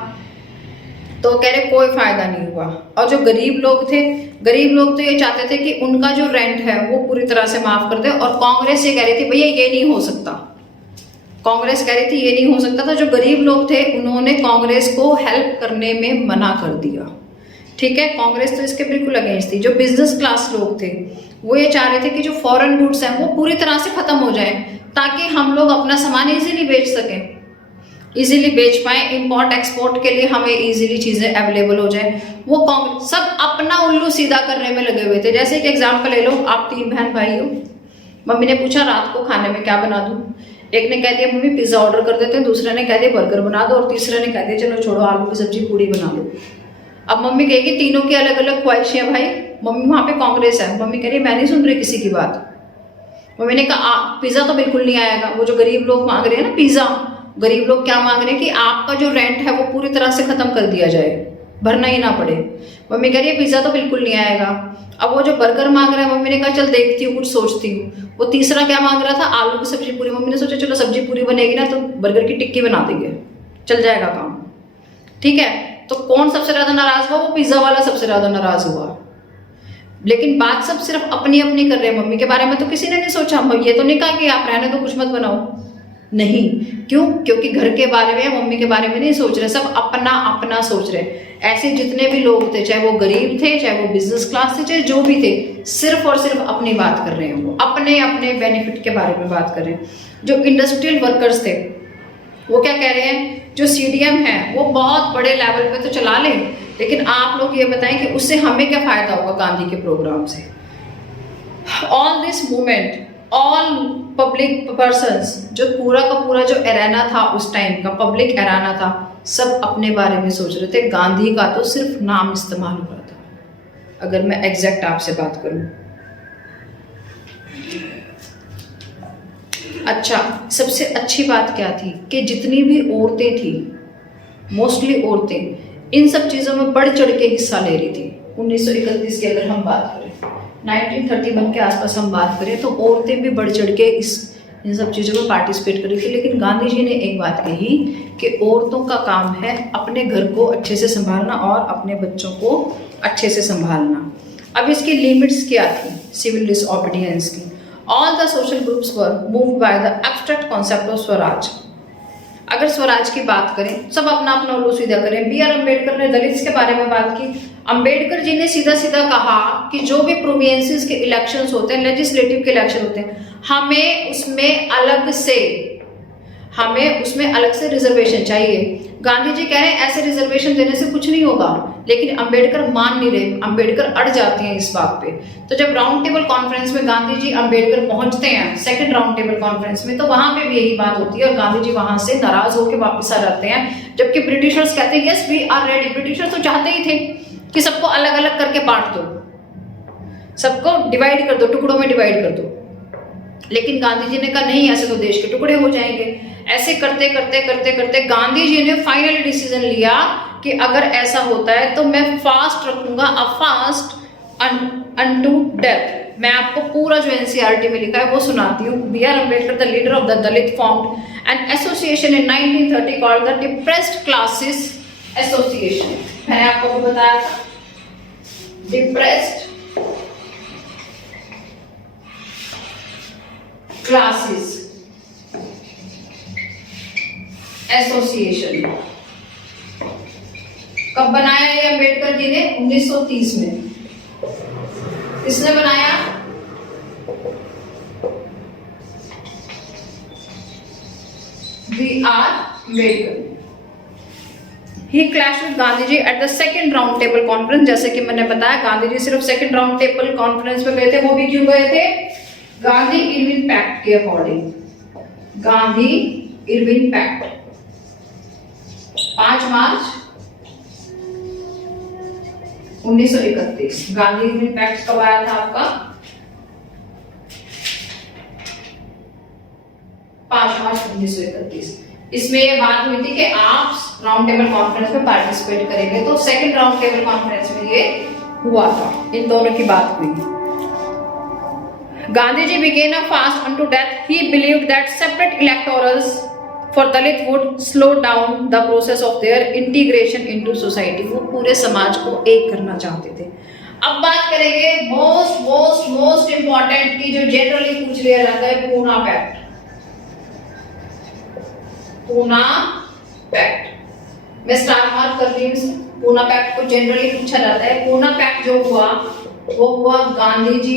तो कह रहे कोई फायदा नहीं हुआ। और जो गरीब लोग थे तो ये चाहते थे कि उनका जो रेंट है वो पूरी तरह से माफ कर दे। और कांग्रेस ये कह रही थी भैया ये नहीं हो सकता, कांग्रेस कह रही थी ये नहीं हो सकता था। जो गरीब लोग थे उन्होंने कांग्रेस को हेल्प करने में मना कर दिया, ठीक है। कांग्रेस तो इसके बिल्कुल अगेंस्ट थी। जो बिजनेस क्लास लोग थे वो ये चाह रहे थे कि जो फॉरेन गुड्स हैं वो पूरी तरह से खत्म हो जाए, ताकि हम लोग अपना सामान इजीली बेच सकें, इजीली बेच पाए, इंपोर्ट एक्सपोर्ट के लिए हमें इजीली चीजें अवेलेबल हो जाए। वो कांग्रेस सब अपना उल्लू सीधा करने में लगे हुए थे। जैसे एक एग्जाम्पल ले लो, आप 3 बहन भाई हो, मम्मी ने पूछा रात को खाने में क्या बना दूं। एक ने कह दिया मम्मी पिज्जा ऑर्डर कर देते हैं, दूसरे ने कह दिया बर्गर बना दो, और तीसरे ने कह दिया चलो छोड़ो आलू की सब्जी पूड़ी बना दो। अब मम्मी कहेगी तीनों की अलग अलग ख्वाहिशें भाई। मम्मी वहां पे कांग्रेस है, मम्मी कह रही मैं नहीं सुन रही किसी की बात। मम्मी ने कहा पिज्जा तो बिल्कुल नहीं आएगा। वो जो गरीब लोग मांग रहे हैं ना पिज्जा, गरीब लोग क्या मांग रहे हैं कि आपका जो रेंट है वो पूरी तरह से खत्म कर दिया जाए, भरना ही ना पड़े। मम्मी कह रही है पिज्जा तो बिल्कुल नहीं आएगा। अब वो जो बर्गर मांग रहा है, मम्मी ने कहा चल देखती हूँ, कुछ सोचती हूँ। वो तीसरा क्या मांग रहा था, आलू की सब्जी पूरी। मम्मी ने सोचा चलो सब्जी पूरी बनेगी ना तो बर्गर की टिक्की बना देंगे, चल जाएगा काम, ठीक है। तो कौन सबसे ज्यादा नाराज हुआ, वो पिज्जा वाला सबसे ज्यादा नाराज हुआ। लेकिन बात सब सिर्फ अपनी अपनी कर रहे हैं, मम्मी के बारे में तो किसी ने नहीं सोचा। ये तो नहीं कहा कि आप रहने दो कुछ मत बनाओ, नहीं। क्यों? क्योंकि घर के बारे में मम्मी के बारे में नहीं सोच रहे, सब अपना अपना सोच रहे। ऐसे जितने भी लोग थे, चाहे वो गरीब थे, चाहे वो बिजनेस क्लास थे, चाहे जो भी थे, सिर्फ और सिर्फ अपनी बात कर रहे हैं। वो अपने अपने बेनिफिट के बारे में बात कर रहे हैं। जो इंडस्ट्रियल वर्कर्स थे वो क्या कह रहे हैं, जो सीडीएम है वो बहुत बड़े लेवल पे तो चला ले, लेकिन आप लोग ये बताएं कि उससे हमें क्या फायदा होगा गांधी के प्रोग्राम से। All this movement, all public persons, जो पूरा का पूरा जो एराना था उस टाइम का पब्लिक एराना था, सब अपने बारे में सोच रहे थे। गांधी का तो सिर्फ नाम इस्तेमाल हो रहा था, अगर मैं एग्जैक्ट आपसे बात करूं। अच्छा, सबसे अच्छी बात क्या थी कि जितनी भी औरतें थी, मोस्टली औरतें इन सब चीज़ों में बढ़ चढ़ के हिस्सा ले रही थी। 1931 की अगर हम बात करें, 1931 के आसपास हम बात करें, तो औरतें भी बढ़ चढ़ के इन सब चीज़ों में पार्टिसिपेट कर रही थी। लेकिन गांधी जी ने एक बात कही कि औरतों का काम है अपने घर को अच्छे से संभालना और अपने बच्चों को अच्छे से संभालना। अब इसकी लिमिट्स क्या थी सिविल डिसओबीडियंस की? All the social groups were moved by the abstract concept of Swaraj. अगर स्वराज की बात करें, सब अपना अपना उल्लू सीधा करें। बी आर अम्बेडकर ने दलित्स के बारे में बात की। अम्बेडकर जी ने सीधा सीधा कहा कि जो भी प्रोविंसेस के इलेक्शंस होते हैं, लेजिस्लेटिव के इलेक्शन होते हैं, हमें उसमें अलग से रिजर्वेशन चाहिए। गांधी जी कह रहे हैं ऐसे रिजर्वेशन देने से कुछ नहीं होगा, लेकिन अंबेडकर मान नहीं रहे, अंबेडकर अड़ जाते हैं इस बात पे। तो जब राउंड टेबल कॉन्फ्रेंस में गांधी जी अंबेडकर पहुंचते हैं, सेकंड राउंड टेबल कॉन्फ्रेंस में, तो वहां पे भी यही बात होती है और गांधी जी वहां से नाराज होकर वापस आ जाते हैं। जबकि ब्रिटिशर्स कहते हैं yes we are ready. Britishers तो चाहते ही थे कि सबको अलग अलग करके बांट दो, सबको डिवाइड कर दो, टुकड़ों में डिवाइड कर दो। लेकिन गांधी जी ने कहा नहीं, ऐसे तो देश के टुकड़े हो जाएंगे। ऐसे करते करते करते करते गांधी जी ने फाइनली डिसीजन लिया कि अगर ऐसा होता है तो मैं फास्ट रखूंगा, अ फास्ट अनटू डेथ। मैं आपको पूरा जो एनसीईआरटी में लिखा है वो सुनाती हूँ। B R Ambedkar the leader of the Dalit formed an association in 1930 called the depressed classes association. मैंने आपको भी बताया था, डिप्रेस्ड क्लासेस एसोसिएशन। कब बनाया ये अम्बेडकर जी ने? 1930 में। किसने बनाया? B R Ambedkar. He clash with Gandhi ji at the second round table conference. जैसे कि मैंने बताया, गांधी जी सिर्फ सेकेंड राउंड टेबल कॉन्फ्रेंस में गए थे। वो भी क्यों गए थे? गांधी इरविन पैक्ट के अकॉर्डिंग। गांधी इरविन पैक्ट 5 मार्च 1931। गांधी इरविन पैक्ट कब आया था आपका? 5 मार्च 1931। इसमें यह बात हुई थी कि आप राउंड टेबल कॉन्फ्रेंस में पार्टिसिपेट करेंगे। तो सेकंड राउंड टेबल कॉन्फ्रेंस में ये हुआ था, इन दोनों की बात हुई। Gandhi ji began a fast unto death. He believed that separate electorals for Dalit would slow down the process of their integration into society. वो पूरे समाज को एक करना चाहते थे। अब बात करेंगे मोस्ट इंपॉर्टेंट की, जो जनरली पूछ लिया जाता है, पूना पैक्ट। पूना पैक्ट मैं स्टार मार्क कर रही हूँ। पूना पैक्ट को जनरली पूछा जाता है। पूना पैक्ट जो हुआ वो हुआ गांधी जी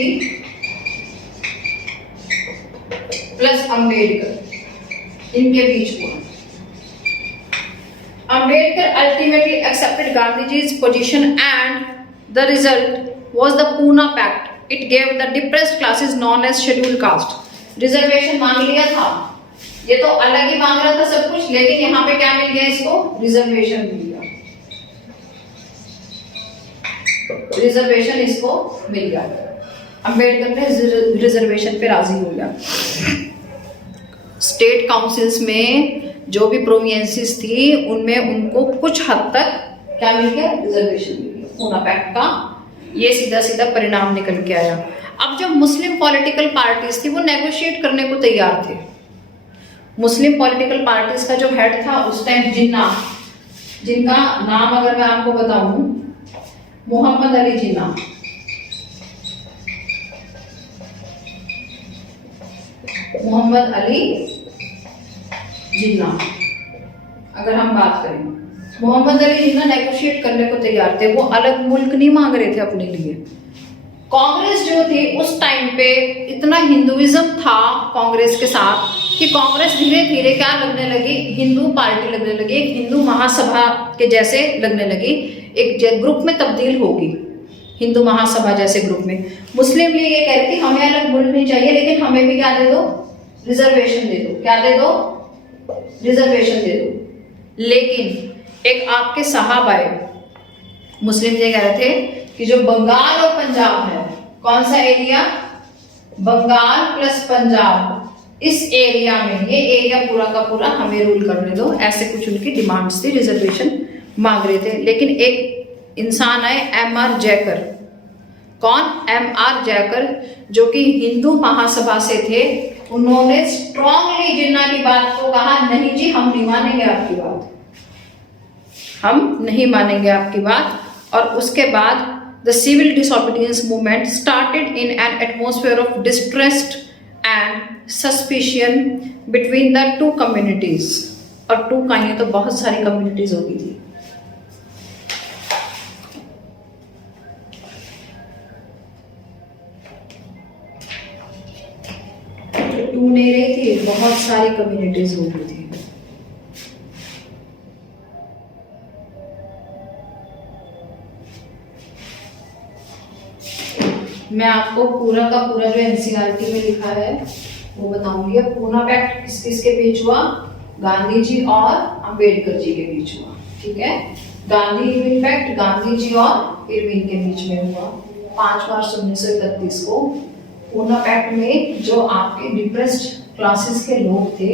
प्लस अम्बेडकर, इनके बीच हुआ। अम्बेडकर अल्टीमेटली एक्सेप्टेड गांधीजी's position and the result was the Pune Pact. It gave the depressed classes known as scheduled caste. Reservation मांग लिया था, ये तो अलग ही मांग रहा था सब कुछ, लेकिन यहाँ पे क्या मिल गया इसको? रिजर्वेशन मिल गया। रिजर्वेशन इसको मिल गया। अम्बेडकर ने रिजर्वेशन पे राजी हो गया। स्टेट काउंसिल्स में जो भी प्रोविंसेस थी उनमें उनको कुछ हद तक क्या मिल गया? रिजर्वेशन मिल गया। पूना पैक्ट का ये सीधा सीधा परिणाम निकल के आया। अब जो मुस्लिम पॉलिटिकल पार्टीज थी वो नेगोशिएट करने को तैयार थे। मुस्लिम पॉलिटिकल पार्टीज का जो हेड था उस टाइम जिन्ना, जिनका नाम अगर मैं आपको बताऊं, मोहम्मद अली जिन्ना। मोहम्मद अली जिन्ना अगर हम बात करें, मोहम्मद अली जिन्ना नेगोशिएट करने को तैयार थे। वो अलग मुल्क नहीं मांग रहे थे अपने लिए। कांग्रेस जो थी उस टाइम पे इतना हिंदुइज्म था कांग्रेस के साथ कि कांग्रेस धीरे धीरे क्या लगने लगी? हिंदू पार्टी लगने लगी, एक हिंदू महासभा के जैसे लगने लगी, एक ग्रुप में तब्दील होगी, हिंदू महासभा जैसे ग्रुप में। मुस्लिम लीग ये कह रही थी हमें अलग मुल्क नहीं चाहिए, लेकिन हमें भी क्या दे दो? रिजर्वेशन दे दो। क्या दे दो? रिजर्वेशन दे दो। लेकिन एक आपके साहब आए, मुस्लिम ये कह रहे थे कि जो बंगाल और पंजाब है, कौन सा एरिया? बंगाल प्लस पंजाब, इस एरिया में, ये एरिया पूरा का पूरा हमें रूल करने दो। ऐसे कुछ उनकी डिमांड्स थी, रिजर्वेशन मांग रहे थे। लेकिन एक इंसान आए, एम.आर. जयकर। कौन? एम.आर. जयकर, जो कि हिंदू महासभा से थे। उन्होंने स्ट्रांगली जिन्ना की बात को कहा, नहीं जी हम नहीं मानेंगे आपकी बात, हम नहीं मानेंगे आपकी बात। और उसके बाद the civil disobedience movement started in an atmosphere of distrust and suspicion between the two communities. और 2 कहानियां तो बहुत सारी कम्युनिटीज होगी थी। तो 2 नहीं रही थी, बहुत सारी कम्युनिटीज होगी थी। मैं आपको पूरा का पूरा जो एनसीईआरटी में लिखा है वो बताऊंगी। अब पूना पैक्ट किस किसके बीच हुआ? गांधी जी और अंबेडकर जी के बीच हुआ। ठीक है, गांधी इरविन पैक्ट गांधी जी और इरविन के बीच में हुआ 5 मार्च 1931 को। पूना पैक्ट में जो आपके डिप्रेस्ड क्लासेस के लोग थे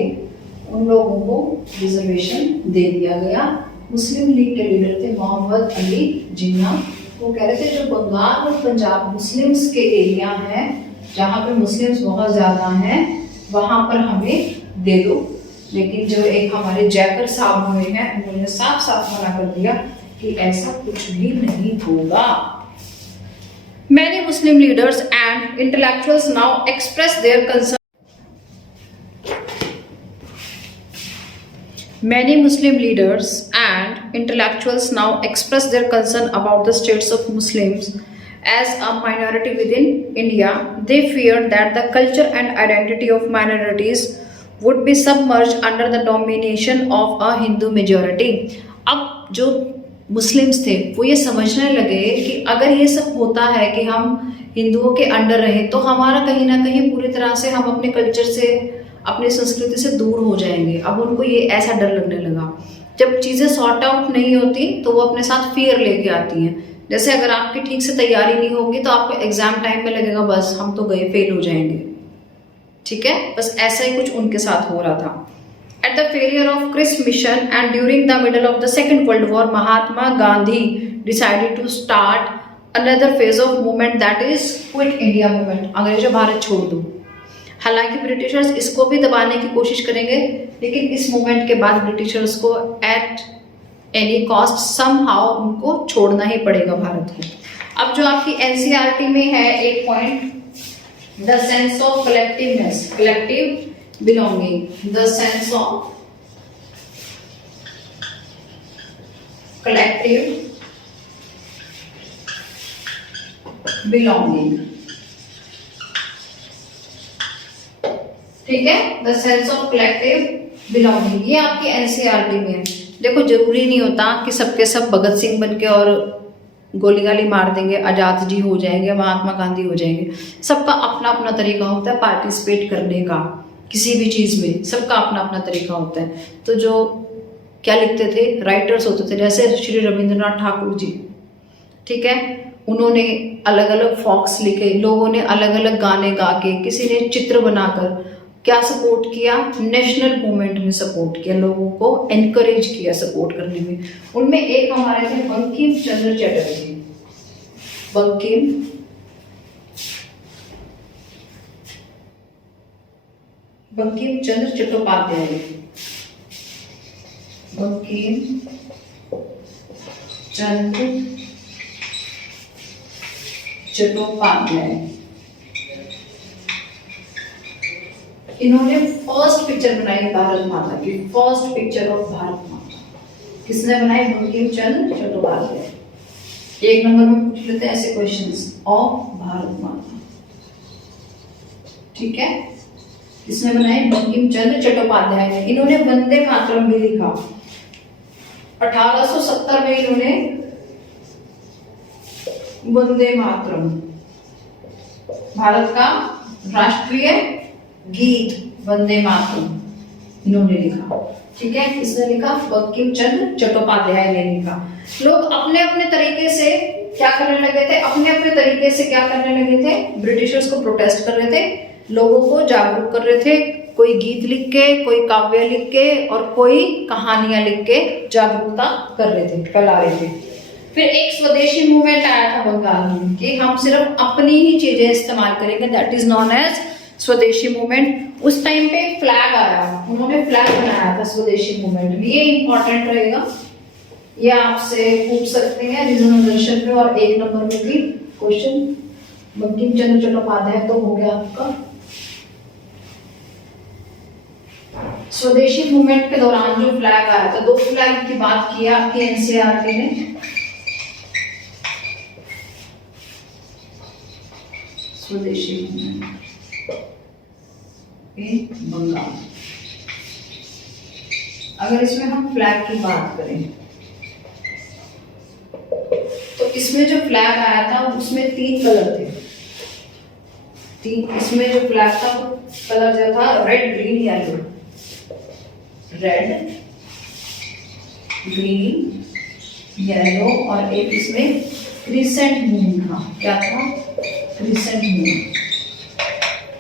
उन लोगों को रिजर्वेशन दे दिया गया। मुस्लिम लीग के लीडर थे मोहम्मद अली जिन्ना। वो कह रहे थे जो बंगाल और पंजाब मुस्लिम्स के एरिया हैं, जहाँ पे मुस्लिम्स बहुत ज़्यादा हैं, वहाँ पर हमें दे दो। लेकिन जो एक हमारे जयकर साहब हुए हैं उन्होंने साफ साफ मना कर दिया कि ऐसा कुछ भी नहीं होगा। Many Muslim leaders and intellectuals now express their concern. Many Muslim leaders and intellectuals now express their concern about the status of Muslims as a minority within India. They fear that the culture and identity of minorities would be submerged under the domination of a Hindu majority. अब जो मुस्लिम्स थे वो ये समझने लगे कि अगर ये सब होता है कि हम हिंदुओं के अंडर रहे तो हमारा कहीं ना कहीं पूरी तरह से हम अपने कल्चर से, अपनी संस्कृति से दूर हो जाएंगे। अब उनको ये ऐसा डर लगने लगा। जब चीज़ें सॉर्ट आउट नहीं होती तो वो अपने साथ फियर लेके आती हैं। जैसे अगर आपकी ठीक से तैयारी नहीं होगी तो आपको एग्जाम टाइम में लगेगा बस हम तो गए, फेल हो जाएंगे। ठीक है, बस ऐसा ही कुछ उनके साथ हो रहा था। At the failure of Christ's mission and during the middle of the Second World War, Mahatma Gandhi decided to start another phase of movement, that is Quit India movement. अंग्रेजों भारत छोड़ दो। हालांकि ब्रिटिशर्स इसको भी दबाने की कोशिश करेंगे, लेकिन इस मूवमेंट के बाद ब्रिटिशर्स को एट एनी कॉस्ट समहाउ उनको छोड़ना ही पड़ेगा भारत को। अब जो आपकी एनसीईआरटी में है एक point, the sense of collectiveness, collective belonging, the sense of collective belonging। ठीक है, the sense of collective belonging ये आपकी एनसीईआरटी में है। देखो जरूरी नहीं होता कि सबके सब भगत सिंह बनके और गोली गाली मार देंगे, आजाद जी हो जाएंगे, महात्मा गांधी हो जाएंगे। सबका अपना अपना तरीका होता है पार्टिसिपेट करने का, किसी भी चीज़ में सबका अपना अपना तरीका होता है। तो जो क्या लिखते थे, राइटर्स होते थे, जैसे श्री रविंद्रनाथ ठाकुर जी, ठीक है, उन्होंने अलग अलग फॉक्स लिखे, लोगों ने अलग अलग गाने गा के, किसी ने चित्र बनाकर क्या सपोर्ट किया, नेशनल मूवमेंट में सपोर्ट किया, लोगों को एनकरेज किया सपोर्ट करने में। उनमें एक हमारे थे बंकिम चंद्र चटर्जी, बंकिम चंद्र चट्टोपाध्याय, बंकिम चंद्र चट्टोपाध्याय, इन्होंने फर्स्ट पिक्चर बनाई भारत माता की, फर्स्ट पिक्चर ऑफ भारत माता किसने बनाई? बंकिम चंद्र चट्टोपाध्याय। 1 नंबर में पूछ लेते हैं ऐसे क्वेश्चंस ऑफ भारत माता। ठीक है, इसने बनाई बंकिम चंद्र चट्टोपाध्याय ने। इन्होंने वंदे मातरम भी लिखा। 1870 में इन्होंने वंदे मातरम, भारत का राष्ट्रीय गीत वंदे मातरम, इन्होंने लिखा। ठीक है, किसने लिखा? बंकिम चंद्र चट्टोपाध्याय ने लिखा। लोग अपने अपने तरीके से क्या करने लगे थे? अपने अपने तरीके से क्या करने लगे थे? ब्रिटिशर्स को प्रोटेस्ट कर रहे थे, लोगों को जागरूक कर रहे थे। कोई गीत लिख के, कोई काव्य लिख के और कोई कहानियां लिख के जागरूकता कर रहे थे, फैला रहे थे। फिर एक स्वदेशी मूवमेंट आया था बंगाल में कि हम सिर्फ अपनी ही चीजें इस्तेमाल करेंगे, दैट इज नॉन एज स्वदेशी मूवमेंट। उस टाइम पे फ्लैग आया, उन्होंने फ्लैग बनाया था स्वदेशी मूवमेंट में। ये इंपॉर्टेंट रहेगा, ये आपसे पूछ सकते हैं रीजनल में और 1 नंबर में भी क्वेश्चन। बंकिम चंद्र चट्टोपाध्याय तो हो गया आपका। स्वदेशी मूवमेंट के दौरान जो फ्लैग आया था, 2 फ्लैग की बात की आपकी एनसीईआरटी ने। स्वदेशी मूवमेंट इन बंगाल। अगर इसमें हम फ्लैग की बात करें तो इसमें जो फ्लैग आया था उसमें 3 कलर थे। इसमें जो फ्लैग था वो कलर जो था red, green, yellow. Red, green, yellow और एक इसमें क्रिसेंट मून था। क्या था? Crescent moon.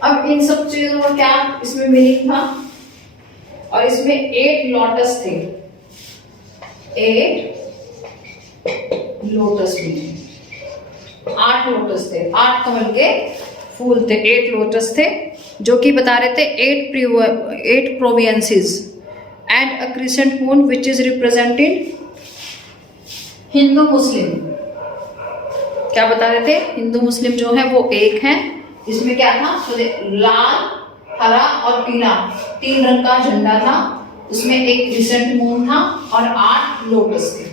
अब इन सब चीजों का क्या इसमें मीनिंग था? और इसमें 8 लोटस थे, 8 लोटस भी थे, 8 लोटस थे, 8 कमल के फूल थे, 8 लोटस थे, जो कि बता रहे थे 8 provinces and a crescent moon which is represented Hindu Muslim. क्या बता रहे थे? हिंदू मुस्लिम जो है वो एक है। इसमें क्या था? लाल, हरा और पीला 3 रंग का झंडा था। उसमें एक क्रिसेंट मून था और 8 लोटस थे।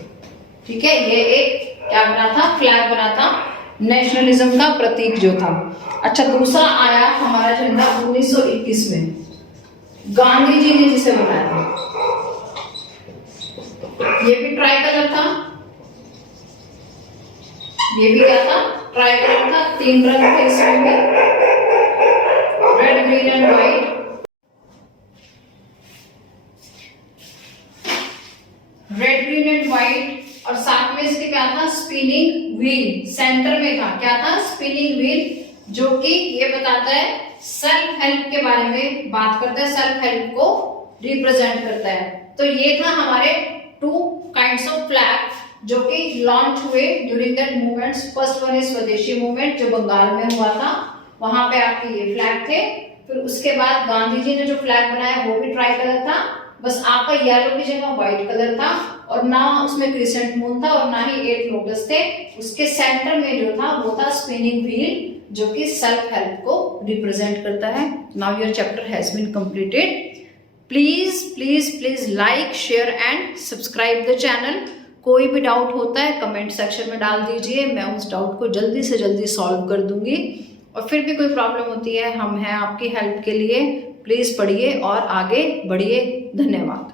ठीक है, ये एक क्या बना था? फ्लैग बना था, नेशनलिज्म का प्रतीक जो था। अच्छा, दूसरा आया हमारा झंडा 1921 में, गांधी जी ने जिसे बनाया था। ये भी ट्राई कलर था, ये भी क्या था? ट्राई कलर था। 3 रंग थे इसमें भी, red, green and white. Red, green and white. और साथ में इसके क्या था? स्पिनिंग व्हील सेंटर में था। क्या था? स्पिनिंग व्हील, जो कि ये बताता है सेल्फ हेल्प के बारे में बात करता है, सेल्फ हेल्प को रिप्रेजेंट करता है। तो ये था हमारे 2 काइंड्स ऑफ फ्लैग जो कि लॉन्च हुए during that movements. First one is स्वदेशी मूवमेंट जो बंगाल में हुआ था, वहां पे आपके ये फ्लैग थे। फिर उसके बाद गांधी जी ने जो फ्लैग बनाया वो भी ट्राई कलर था, बस आपका येलो की जगह व्हाइट कलर था, और ना उसमें क्रिसेंट मून था और ना ही 8 लोटस थे। उसके सेंटर में जो था वो था स्पिनिंग व्हील, जो कि सेल्फ हेल्प को रिप्रेजेंट करता है। Now your chapter has been completed. Please please please like, share and subscribe the channel. कोई भी डाउट होता है कमेंट सेक्शन में डाल दीजिए, मैं उस डाउट को जल्दी से जल्दी सॉल्व कर दूंगी। और फिर भी कोई प्रॉब्लम होती है, हम हैं आपकी हेल्प के लिए। प्लीज पढ़िए और आगे बढ़िए। धन्यवाद।